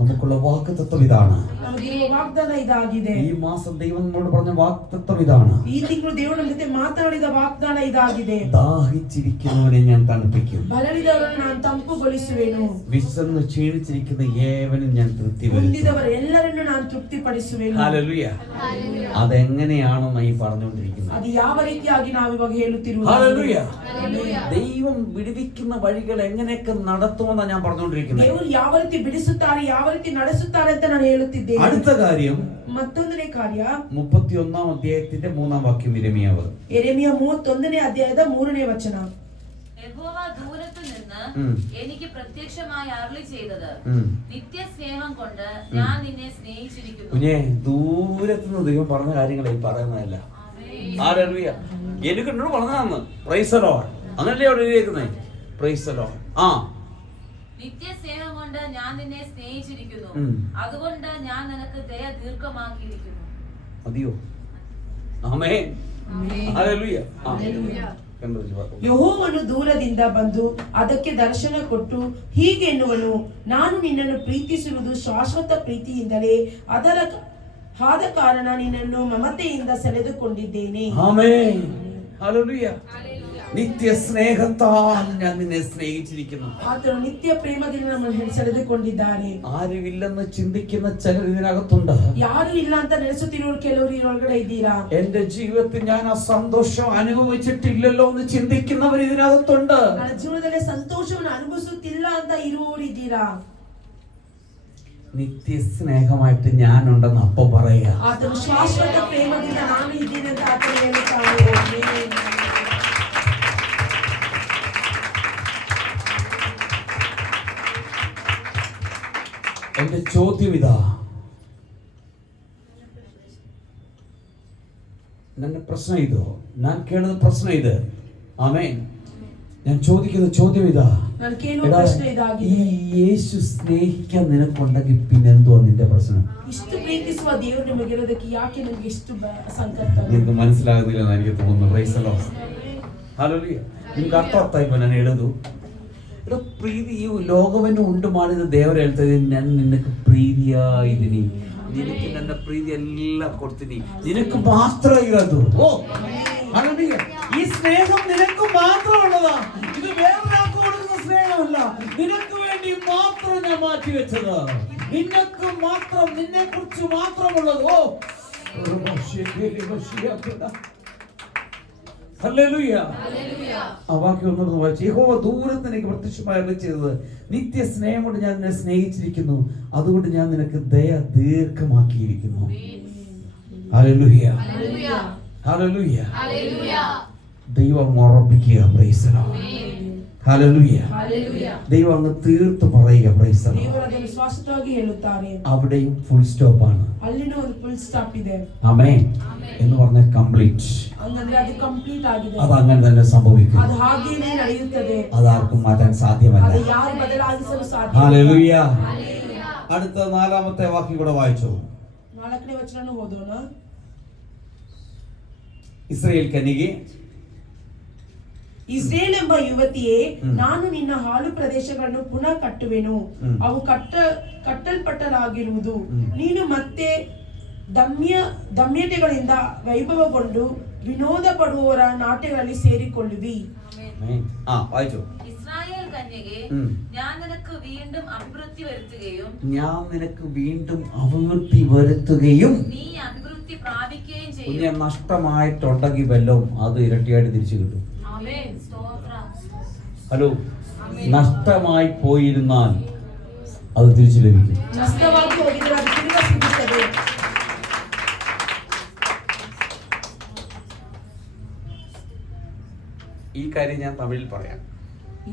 നമുക്കുള്ള വാഗ്ദത്തം ഇതാണ്. ನಮಗಿರುವ ವಾಗ್ದಾನ ಇದಾಗಿದೆ. ഈ മാസം ദൈവം നമ്മോട് പറഞ്ഞ വാഗ്ദത്തം ഇതാണ്. ಈ ತಿಂಗಳು ದೇವರು ನಮ್ಮ ಜೊತೆ ಮಾತನಾಡಿದ ವಾಗ್ದಾನ ಇದಾಗಿದೆ. ദാഹിച്ചിരിക്കുന്നവനെ ഞാൻ തണുപ്പിക്കും, ಬಲಳಿದವರನ್ನು ನಾನು ತಂಪುಗೊಳಿಸುವೆನು, വിശന്ന് ക്ഷീണിച്ചിരിക്കുന്ന ഏവനും ഞാൻ തൃപ്തി വരുത്തും. ಹೊಂದಿದವರೆಲ್ಲರನ್ನು ನಾನು ತೃಪ್ತಿಪಡಿಸುವೆನು. ഹല്ലേലൂയ. അതെങ്ങനെയാണെന്ന് ഈ പറഞ്ഞുകൊണ്ടിരിക്കുന്നത്. ಅದು ಯಾವ ರೀತಿಯಾಗಿ ನಾವು ಇವಾಗ ಹೇಳುತ್ತಿರುವುದು. ഹല്ലേലൂയ. ദൈവം വിടുവിക്കുന്ന വഴികൾ എങ്ങനെയൊക്കെ നടത്തുമെന്നാണ് ഞാൻ പറഞ്ഞുകൊണ്ടിരിക്കുന്നത്. ದೇವರು ಯಾವ ರೀತಿ ಬಿಡಿಸುತ್ತಾರೆ, ಯಾವ ರೀತಿ ನಡೆಸುತ್ತಾರೆ ಅಂತ ನಾನು ಹೇಳುತ್ತಿದ್ದೇನೆ. അടുത്ത കാര്യം ಮತ್ತೊಂದನೇ ಕಾರ್ಯ 31 അധ്യായത്തിന്റെ 3-ാം വാക്യം യിരെമ്യാവ്. യെരെമ്യ 31ನೇ ಅಧ್ಯಾಯದ 3ನೇ ವಚನ. യഹോവ ദൂരത്തു നിന്ന് എനിക്ക് പ്രത്യക്ഷമായി അരുളി ചെയ്തത്, നിത്യസ്നേഹം കൊണ്ട് ഞാൻ നിന്നെ സ്നേഹിച്ചിരിക്കുന്നു. കുഞ്ഞേ, ദൂരത്തുനിന്ന് ദൈവം പറഞ്ഞ കാര്യങ്ങളെ ഈ പറയുന്നതല്ല. ഹല്ലേലൂയ. എനിക്ക് എന്നോട് പറഞ്ഞതാണ് പ്രൈസ് ദി ലോർഡ്. അങ്ങനല്ലേ അവിടെ എഴുതിയിരിക്കുന്നത്? Price the Lord. നിത്യസ്നേഹം കൊണ്ട് ഞാൻ നിന്നെ സ്നേഹിച്ചിരിക്കുന്നു, അതുകൊണ്ട് ഞാൻ നിനക്ക് ദയ ദീർഘമാക്കിയിരിക്കുന്നു. മതിയോ? ആമേൻ. ഹല്ലേലൂയ. ಯೆಹೋವನು ದೂರದಿಂದ ಬಂದು ಅದಕ್ಕೆ ದರ್ಶನ ಕೊಟ್ಟು ಹೀಗೆನ್ನುವನು, ನಾನು ನಿನ್ನನ್ನು ಪ್ರೀತಿಸುವುದು ಶಾಶ್ವತ ಪ್ರೀತಿಯಿಂದಲೇ, ಆದ ಕಾರಣ ನಿನ್ನನ್ನು ಮಮತೆಯಿಂದ ಸೆಳೆದುಕೊಂಡಿದ್ದೇನೆ. ആമേൻ. ഹല്ലേലൂയ. നിത്യ സ്നേഹത്താൽ ഞാൻ നിന്നെ സ്നേഹിച്ചിരിക്കുന്നു. ಆತನು ನಿತ್ಯ ಪ್ರೇಮದಿಂದ ನಮ್ಮನ್ನು ಸೆಳೆದುಕೊಂಡಿದ್ದಾನೆ. ആരുമില്ലെന്ന് ചിന്തിക്കുന്ന ചിലർ ഇതിനകത്തുണ്ട്. ಯಾರು ಇಲ್ಲ ಅಂತ ನೆನೆಸುತ್ತಿರುವವರು ಕೆಲವರು ಇದರೊಳಗಡೆ ಇದ್ದೀರಾ. എന്റെ ജീവിതത്തിൽ ഞാൻ ആ സന്തോഷം അനുഭവിച്ചിട്ടില്ലല്ലോ എന്ന് ചിന്തിക്കുന്നവർ ഇതിനകത്തുണ്ട്. ನನ್ನ ಜೀವನದಲ್ಲಿ ಸಂತೋಷವನ್ನು ಅನುಭವಿಸುತ್ತಿಲ್ಲ ಅಂತ ಇರುವವರು ಇದ್ದೀರಾ. നിത്യ സ്നേഹമായിട്ട് ഞാനുണ്ടെന്ന് അപ്പൊ പറയാ. ಆತನು ಶಾಶ್ವತ ಪ್ರೇಮದಿಂದ ನಾನು ಇದ್ದೀನಿ ಅಂತ ಆತನು ಹೇಳುತ್ತಾನೆ. എന്റെ ചോദ്യം ഇതാ, ನನ್ನ ಪ್ರಶ್ನೆ ಇದು, ನಾನು ಕೇಳಿದ ಪ್ರಶ್ನೆ ಇದೆ. ಆಮೇನ್. ഞാൻ ചോദിക്കുന്ന ചോദ്യം ഇതാ, ನಾನು ಕೇಳುವ ಪ್ರಶ್ನೆ ಇದಾಗಿದೆ. ഈ യേശു സ്നേഹിക്കാൻ നിനക്കുണ്ടെങ്കിൽ പിന്നെ എന്തോ നിന്റെ പ്രശ്നം? ಇಷ್ಟು ಪ್ರೀತಿಸುವ ದೇವರು ನಿಮಗಿರೋದಕ್ಕೆ ಯಾಕೆ ನಿಮಗೆ ಇಷ್ಟು ಸಂಕಟ? ನಿಮಗೆ മനസ്സിലാകുന്നില്ലെന്ന് എനിക്ക് തോന്നുന്നു. Price the lord. ഹല്ലേലൂയ. ನಿಮ್ಗೆ ಅರ್ಥವಾಗ್ತಾ ನಾನು ಹೇಳೋದು? ಪ್ರೀತಿ ಈ ಲೋಕವನ್ನು ಉಂಟು ಮಾಡಿದ ದೇವರು ಹೇಳ್ತದೆ, ನಾನು ನಿನಗೆ ಪ್ರೀತಿಯಾಗಿದ್ದೀನಿ, ನಿನಗೆ ನನ್ನ ಪ್ರೀತಿ ಎಲ್ಲ ಕೊಡ್ತೀನಿ, ನಿನക്ക് ಮಾತ್ರ ಇರೋದು. ಓ ഹല്ലേലൂയ. ഈ സ്നേഹം നിനക്ക് മാത്രമുള്ളതാ. ഇത് വേറൊരാൾക്ക് കൊടുക്കുന്ന സ്നേഹമല്ല, നിനക്ക് വേണ്ടി മാത്രം ഞാൻ മാറ്റി വെച്ചത്, നിനക്ക് മാത്രം, നിന്നെ കുറിച്ച് മാത്രമുള്ളത്. ഓ ഹല്ലേലൂയ. ആ വാക്യം ഒന്നുകൂടെ വായിച്ചു. യഹോവ ദൂരത്ത് എനിക്ക് പ്രത്യക്ഷമായി അരുളി ചെയ്തത്, നിത്യ സ്നേഹം കൊണ്ട് ഞാൻ നിന്നെ സ്നേഹിച്ചിരിക്കുന്നു, അതുകൊണ്ട് ഞാൻ നിനക്ക് ദയ ദീർഘമാക്കിയിരിക്കുന്നു. ഹല്ലേലൂയ. ഹല്ലേലൂയ. ദൈവം ഉറപ്പിക്കുക. Price the lord. ഹല്ലേലൂയ. ദൈവം അങ്ങ് തീർത്ത് പറയുക. Price the Lord. ದೇವರು ಅದನ್ನು ಸ್ಪಷ್ಟವಾಗಿ ಹೇಳುತ್ತಾರೆ. അവിടെയും ഫുൾ സ്റ്റോപ്പ് ആണ്. ಅಲ್ಲಿನೂ ಒಂದು ಫುಲ್ ಸ್ಟಾಪ್ ಇದೆ. ആമേൻ എന്ന് പറഞ്ഞാൽ കംപ്ലീറ്റ്. ಅಂದ್ರೆ ಅದು ಕಂಪ್ಲೀಟ್ ಆಗಿದೆ. അത് അങ്ങനെ തന്നെ സംഭവിക്കും. ಅದು ಹಾಗೇನೇ ನಡೆಯುತ್ತದೆ. അതാർക്കും മാറ്റാൻ സാധ്യമല്ല. ಅದು ಯಾರು ಬದಲಾಯಿಸಲು ಸಾಧ್ಯ? ഹല്ലേലൂയ. അടുത്ത 4-ാമത്തെ വാക്യം കൂടെ വായിച്ചു. 4ನೇ ವಚನ ಓದೋಣ. ഇസ്രായേൽ കന്യകെ, ಇಸ್ರೇಲ್ ಎಂಬ ಯುವತಿಯೇ, ನಾನು ನಿನ್ನ ಹಾಳು ಪ್ರದೇಶಗಳನ್ನು ಪುನಃ ಕಟ್ಟುವೆನು, ಅವು ಕಟ್ಟಲ್ಪಟ್ಟಲಾಗಿರುವುದು, ನೀನು ಮತ್ತೆ ದಮ್ಯತೆಗಳಿಂದ ವೈಭವಗೊಂಡು ವಿನೋದ ಪಡುವವರ ನಾಟ್ಯಗಳಲ್ಲಿ ಸೇರಿಕೊಳ್ಳುವಿ. വായിച്ചു. ഇസ്രായേൽ കന്യകേ, ഉം. ഞാൻ നിനക്ക് വീണ്ടും അഭിവൃദ്ധി വരുത്തുകയും ഞാൻ നിനക്ക് വീണ്ടും അഭിവൃദ്ധി വരുത്തുകയും നീ അഭിവൃദ്ധി പ്രാപിക്കുകയും കുഞ്ഞെ ചെയ്യും. നഷ്ടമായിട്ടുണ്ടെങ്കിൽ വല്ലതും അത് ഇരട്ടിയായിട്ട് തിരിച്ചു കിട്ടും. ആമേൻ. സ്തോത്രം. ഹലോ, നഷ്ടമായി പോയിരുന്നാൽ അത് തിരിച്ചു ലഭിക്കും. ನಷ್ಟವಾಗಿ ಹೋಗಿದ್ರೆ ಅದು ತಿರುಗ ಸಿಗುತ್ತದೆ. ഈ കാര്യം ഞാൻ തമിഴിൽ പറയാം.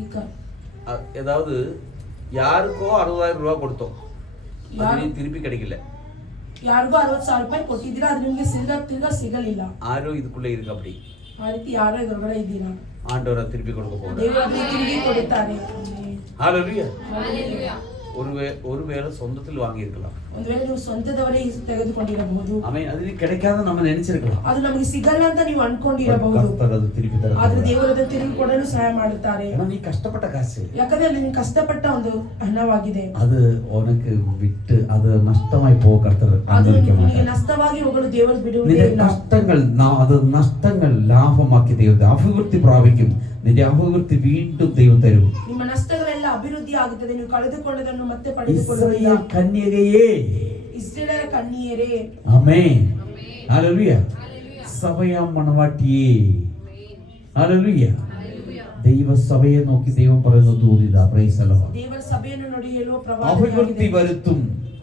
ಈಗ അതായത് யாருக்கோ 60,000 ரூபாய் கொடுத்தோம், ಯಾರು അതിന് തിരുപ്പി கிடைக்கல. ಯಾರಿಗೂ 60,000 ರೂಪಾಯಿ ಕೊಟ್ಟಿದ್ದೀರಾ, ಅದು ನಿಮ್ಗೆ ತಿರ್ಗಾ ಸಿಗಲಿಲ್ಲ. ആരോ ಇದಕ್ಕುள்ளே இருக்கு அப்படி. ಆ ರೀತಿ ಯಾರೋ ಇದ್ರೊಳಗಡೆ ಇದ್ದೀರಾ, ஆண்டவரை திருப்பி கொடுக்க போறார். ದೇವರು ಅದನ್ನು ತಿರುಗಿ ಕೊಡುತ್ತಾರೆ. ஹalleluya. ಹಲ್ಲೆಲೂಯಾ. ஒருவேளை சொந்தத்தில் வாங்கி இருக்கலாம். ಒಂದು ವೇಳೆ ನೀವು ಸ್ವಂತದವರೇ ತೆಗೆದುಕೊಂಡಿರಬಹುದು, ஆமென். அது கிடைக்காத நம்ம நினைச்சிருக்கலாம். ಅದು ನಮಗೆ ಸಿಗಲ್ಲ ಅಂತ ನೀವು ಅನ್ಕೊಂಡಿರಬಹುದು. கர்த்தர் அது திருப்பி தர. ಆದ್ರೆ ದೇವರು ಅದನ್ನು ತಿರುಗಿ ಕೊಡಲು ಸಹಾಯ ಮಾಡುತ್ತಾರೆ. ஏன்னா நீ கஷ்டப்பட்ட காசு, ಯಾಕಂದ್ರೆ ನೀನು ಕಷ್ಟಪಟ್ಟ ಒಂದು ಹಣವಾಗಿದೆ, அது உனக்கு விட்டு அது நஷ்டமாய் போக கர்த்தர் ಅದು அனுமதிக்க ನಿನಗೆ மாட்டார். ನಷ್ಟವಾಗಿ ಹೋಗಲು ದೇವರು ಬಿಡುವುದೇ നിന്റെ ಇಲ್ಲ. കഷ്ടങ്ങൾ അത് നഷ്ടങ്ങൾ ലാഭമാക്കി ദൈവം അഭിവൃദ്ധി പ്രാപിക്കും. നിന്റെ അഭിവൃദ്ധി വീണ്ടും ദൈവം തരും. ನಿಮ್ಮ ನಷ್ಟಗಳೆಲ್ಲ ಅಭಿವೃದ್ಧಿ ಆಗುತ್ತದೆ, ನೀವು ಕಳೆದುಕೊಂಡದನ್ನು ಮತ್ತೆ ಪಡೆದುಕೊಳ್ಳುವಿರಿ. ഇസ്രായേൽ കന്യകയേ, ಇಸ್ರಾಯೇಲರ ಕನ್ಯೆಯರೇ, ആമേൻ, ഹല്ലേലൂയ. സഭയാം മണവാട്ടിയേ, ഹല്ലേലൂയ. ദൈവസഭയെ നോക്കി ദൈവം പറയുന്നത് ദൂതിതാ, പ്രൈസ് ദി ലോർഡ്. ದೇವರ ಸಭೆಯನ್ನು ನೋಡಿ ಹೇಳುವ അഭിവൃദ്ധി ಪ್ರವಾದನೆಯಾಗಿದೆ. വരുത്തും.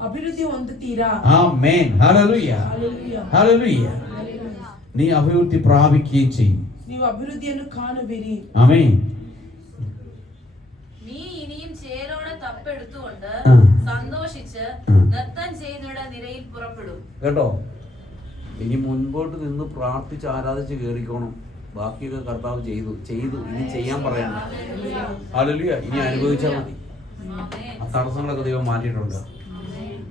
ಅಭಿವೃದ್ಧಿ ಹೊಂದುತ್ತೀರಾ? ആമേൻ, ഹല്ലേലൂയ, ಹಲ್ಲೆಲೂಯಾ. ഹല്ലേലൂയ. നീ അഭിവൃദ്ധി പ്രാപിക്കുകയും ചെയ്യും. ನೀವು ಅಭಿವೃದ್ಧಿಯನ್ನು ಕಾಣುವಿರಿ. ആമേൻ. നീ ഇനിയും ചേരോടെ തപ്പെടുത്തുകൊണ്ട് ആ. സന്തോഷിച്ച് നൃത്തം ചെയ്യുന്നവരുടെ നിരയിൽ പുറപ്പെടും. കേട്ടോ, ഇനി മുൻപോട്ട് നിന്ന് പ്രാർത്ഥിച്ച് ആരാധിച്ച് കേറിക്കോണം. ബാക്കിയൊക്കെ കർത്താവ് ചെയ്തു ഇനി ചെയ്യാൻ പറയണം. ഹല്ലേലൂയ. ഇനി അനുഭവിച്ചാൽ മതി. ആമേൻ. ആ തടസ്സങ്ങളൊക്കെ ദൈവം മാറ്റിയിട്ടുണ്ട്.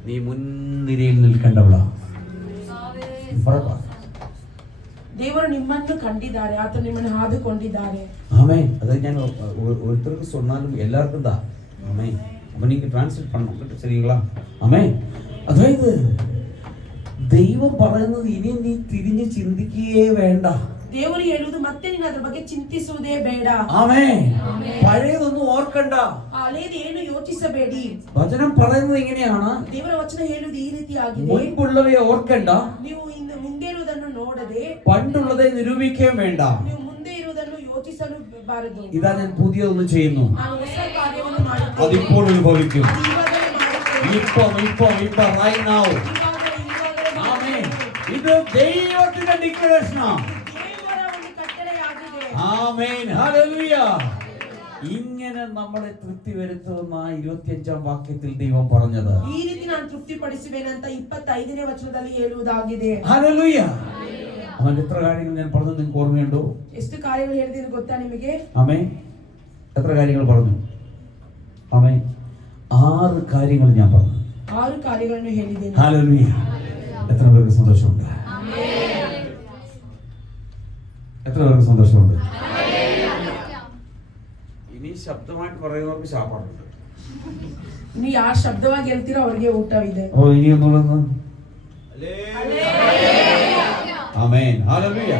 നീ മുൻനിരയിൽ നിൽക്കേണ്ടവളാ. ആമേൻ. ದೇವರು ನಿಮ್ಮನ್ನು ಕಂಡಿದ್ದಾರೆ, ಆತ ನಿಮ್ಮನ್ನು ಹಾದುಕೊಂಡಿದ್ದಾರೆ. ஆமென். அதை ഞാൻ ஒருத்தருக்கு சொன்னாலும் எல்லாருக்கும் தான். ஆமென். அப்ப நீங்க டிரான்ஸ்லேட் பண்ணணும், சரிங்களா? ஆமென். അതായത് ദൈവം പറയുന്നത് ഇനി നീ തിരിഞ്ഞ് ചിന്തിക്കുകയേ വേണ്ട. ದೇವರು ಹೇಳುವುದು ಮತ್ತೆ ನೀನು ಅದರ ಬಗ್ಗೆ ಚಿಂತಿಸುವುದೇ ಬೇಡ. ആമേൻ. പഴയതൊന്നും ഓർക്കണ്ട. ಹಳೇದು ಏನು ಯೋಚಿಸಬೇಡಿ. വചനം പറയുന്നത് ഇങ്ങനെയാണ്, ದೇವರ ವಚನ ಹೇಳುವುದು ಈ ರೀತಿ ಆಗಿದೆ. മുൻപുള്ളവയെ ഓർക്കണ്ട, ನೀವು ಮುಂದೆ ಇರುವುದನ್ನು ನೋಡದೆ പണ്ടുള്ളതെ നിരൂപിക്കുകയും വേണ്ട. ನೀವು ಮುಂದೆ ಇರುವುದನ್ನು ಯೋಚಿಸಲು ಬಾರದು. ഇതാ ഞാൻ പുതിയതൊന്ന് ചെയ്യുന്നു, ನಾನು ಹೊಸ ಕಾರ್ಯವನ್ನು ಮಾಡುತ್ತೇನೆ, അതിപ്പോൾ ഉത്ഭവിക്കും. ಅದು ಇವಾಗಲೇ ಮಾಡುತ್ತೇನೆ. ഇപ്പൊ right now. ಇವಾಗಲೇ ആമേൻ. ಮಾಡುತ್ತೇನೆ. ഇത് ദൈവത്തിന്റെ ഡിക്ലറേഷനാണ്. ದೇವರ ಒಂದು ಕಟ್ಟಳೆಯಾಗಿದೆ. ആമേൻ, ഹല്ലേലൂയ. ഇങ്ങനെ നമ്മളെ തൃപ്തി വരുത്തുന്ന 25ാം വാക്യത്തിൽ ദൈവം പറഞ്ഞത്. ಈ ರೀತಿ ನಾನು ತೃಪ್ತಿಪಡಿಸುವೆನಂತ 25ನೇ ವಚನದಲ್ಲಿ ಹೇಳುವುದಾಗಿದೆ. ഹല്ലേലൂയ. അവൻ എത്ര കാര്യങ്ങൾ ഞാൻ പറഞ്ഞു നിങ്ങൾക്ക് ഓർമ്മയുണ്ടോ? ಎಷ್ಟು ಕಾರ್ಯಗಳು ಹೇಳಿದೀನಿ ಗೊತ್ತಾ ನಿಮಗೆ? ആമേൻ. എത്ര കാര്യങ്ങൾ പറഞ്ഞു? ആമേൻ. 6 കാര്യങ്ങൾ ഞാൻ പറഞ്ഞു. 6 ಕಾರ್ಯಗಳನ್ನು ಹೇಳಿದ್ದೇನೆ. ഹല്ലേലൂയ. എത്ര പേർക്ക് സന്തോഷമുണ്ട്? എത്ര പേർക്ക് സന്തോഷമുണ്ട്? ഇനി ശബ്ദമായിട്ട് പറയുന്നവർക്ക് ശാപമുണ്ട്. ಇನ್ನು ಯಾರು ಶಬ್ದವಾಗಿ ಹೇಳ್ತೀರೋ ಅವರಿಗೆ ಊಟವಿದೆ. ഓ, ഇനി ഒന്നുള്ളൂ. ആമേൻ, ഹല്ലേലൂയ,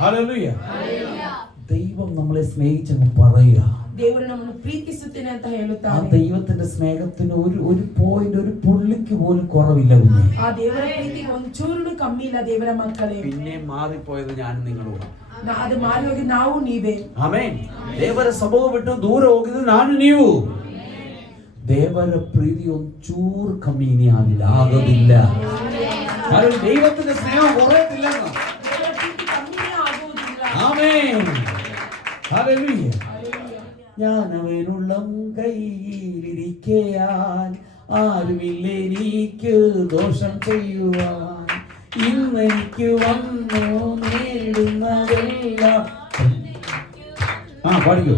ഹല്ലേലൂയ. ദൈവം നമ്മളെ സ്നേഹിച്ചെന്ന് പറയുക. ದೇವರು ನಮ್ಮನ್ನು ಪ್ರೀತಿಸುತ್ತೇನೆ ಅಂತ ആ ಹೇಳುತ್ತಾರೆ. ദൈവത്തിന്റെ സ്നേഹത്തിന് ഒരു പോയിന്റ്, ഒരു പുള്ളിക്ക് പോലും കുറവില്ല കുഞ്ഞെ. ಆ ದೇವರ ಪ್ರೀತಿಗೆ ಒಂದು ಚೂರು ಕಮ್ಮಿ ಇಲ್ಲ ದೇವರ ಮಕ್ಕಳೇ. പിന്നെ മാറിപ്പോയത് ഞാനും നിങ്ങളും. ಅದು ಮಾರಿ ಹೋಗಿ ನಾವು ನೀವೇ. ಆಮೇನ್. ದೇವರ ಸಭೆ ಬಿಟ್ಟು ದೂರ ಹೋಗಿದ್ದು ನಾನು ನೀವು. ದೇವರ ಪ್ರೀತಿ ಒಂಚೂರು ಕಮ್ಮಿ ಇനി ಆಗೋದಿಲ್ಲ. ദൈവത്തിന്റെ സ്നേഹം കുറയത്തില്ല. ದೇವರ ಪ್ರೀತಿ ಕಮ್ಮಿನೇ ಆಗುವುದಿಲ್ಲ. ആമേൻ, ഹല്ലേലൂയ. ಹಲ್ಲೆಲೂಯಾ. ഞാൻ അവനുള്ളം കയ്യിലിരിക്കയാൽ ആരുമില്ലേ എനിക്ക് ദോഷം ചെയ്യുവാൻ. ഇന്നെനിക്ക് വന്നു നേടുന്നതെല്ലാം. പാടിക്കോ.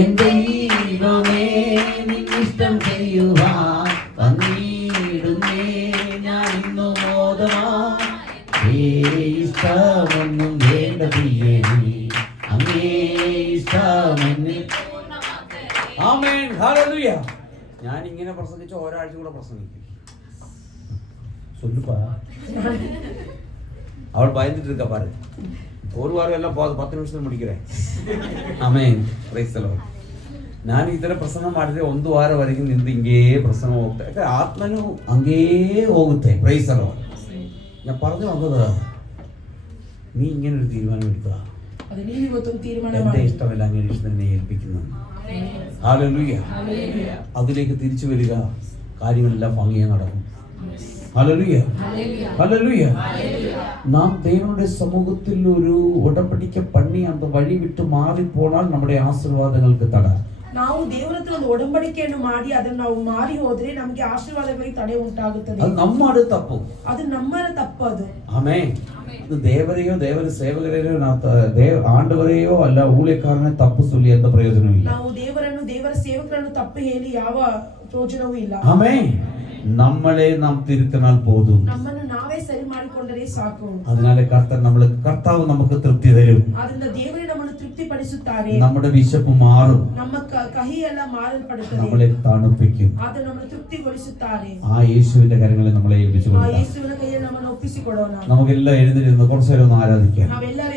എന്റെ ദൈവമേ നിന്നിഷ്ടം ചെയ്യുവാൻ വന്നിടുന്നേ ഞാൻ ഇന്നു മോദമായി. ഇഷ്ടമൊന്നും വേണ്ടതില്ലേ അങ്ങേ ഇഷ്ടമെന്ന്. ആമേൻ, ഹല്ലേലൂയ. ഞാൻ ഇങ്ങനെ പ്രസംഗിച്ച ഒരാഴ്ച കൂടെ പ്രസംഗിക്കും. சொல்லுப்பா. அவள் பயந்துட்டு இருக்கா பாரு. ஒரு வாரம் எல்லாம் 10 ನಿಮಿಷದಲ್ಲಿ ಮುಗಿக்கிறேன். ಆಮೆನ್. Praise the lord. ನಾನು ಈ ತರ ಪ್ರಸಂಗ ಮಾಡಿದ್ರೆ 1 ವಾರವರೆಗೆ ನಿಂದು ಹಿಂಗೇ ಪ್ರಸಂಗ ಹೋಗ್ತಾ ಇದೆ. ಆತ್ಮನು ಹಂಗೇ ಹೋಗುತ್ತೆ. Praise the lord. ഞാൻ പറഞ്ഞു വന്നത് നീ ഇങ്ങനെ ഒരു തീരുമാനം എടുക്കുക. ಅದು ನೀವು ಇವತ್ತೊಂದು ತೀರ್ಮಾನ എന്റെ ಮಾಡಿ. ഇഷ്ടമല്ല അങ്ങനെ ഇഷ്ടം തന്നെ ഏൽപ്പിക്കുന്നു. ഹല്ലേലൂയ. അതിലേക്ക് തിരിച്ചു വരിക. കാര്യങ്ങളെല്ലാം ഭംഗിയായി നടക്കും. ഹല്ലേലൂയ. ഹല്ലേലൂയ. നാം ദൈവങ്ങളുടെ സമൂഹത്തിൽ ഒരു ഉടമ്പടിക്ക് പണി அந்த വഴി വിട്ട് മാറിപ്പോണാൽ നമ്മുടെ ആശീർവാദങ്ങൾക്ക് തട. ನಾವು ದೇವರ ಹತ್ರ ಒಂದು ಒಡಂಬಡಿಕೆಯನ್ನು ಮಾಡಿ ಅದನ್ನು ನಾವು ಮಾರಿ ಹೋದ್ರೆ ನಮಗೆ ಆಶೀರ್ವಾದಗಳಿಗೆ ತಡೆ ಉಂಟಾಗುತ್ತದೆ. ಅದು ನಮ್ಮ ತಪ್ಪು. ಅದು ನಮ್ಮರ ತಪ್ಪು ಅದು. ಆಮೆನ್. ಅದು ದೇವರೆಯೋ ದೇವರ ಸೇವಕರೆಯೋ ಆಂಡವರೆಯೋ ಅಲ್ಲ ಊಳಿಯಕಾರನೇ ತಪ್ಪು சொல்லி ಎಂತ ಪ್ರಯೋಜನವಿಲ್ಲ. ನಾವು ದೇವರನ್ನು ದೇವರ ಸೇವಕರನ್ನು ತಪ್ಪು ಹೇಳಿ ಯಾವ ಪ್ರಯೋಜನವೂ ಇಲ್ಲ. ആമേൻ. നമ്മളെ നാം തിരുത്തിനാൽ പോതും. ನಮ್ಮನ್ನು ನಾವೇ ಸರಿ ಮಾಡಿಕೊಂಡರೆ ಸಾಕು. അതിനാൽ കർത്താവ് നമുക്ക് തൃപ്തി തരും. ಆದ್ದರಿಂದ ದೇವರೇ ನಮ್ಮನ್ನು ತೃಪ್ತಿಪಡಿಸುತ್ತಾರೆ. നമ്മുടെ വിശപ്പ് മാറും. ನಮ್ಮ ಕಹಿ ಎಲ್ಲ ಮಾರಲ್ಪಡುತ್ತದೆ. നമ്മളെ തണുപ്പിക്കും. ಅದು ನಮ್ಮನ್ನು ತೃಪ್ತಿಗೊಳಿಸುತ್ತಾರೆ. ആ യേശുവിന്റെ കരങ്ങളെ നമ്മളെ ഏൽപ്പിച്ചു ಆ കൊടുക്കാം. ಯೇಸುವಿನ ಕೈಯಲ್ಲಿ ನಮ್ಮನ್ನು ಒಪ್ಪಿಸಿಕೊಡೋಣ. നമുക്കെല്ലാം എഴുന്നേറ്റ് കുറച്ചു നേരം ഒന്ന് ആരാധിക്കാം. ನಾವೆಲ್ಲರೂ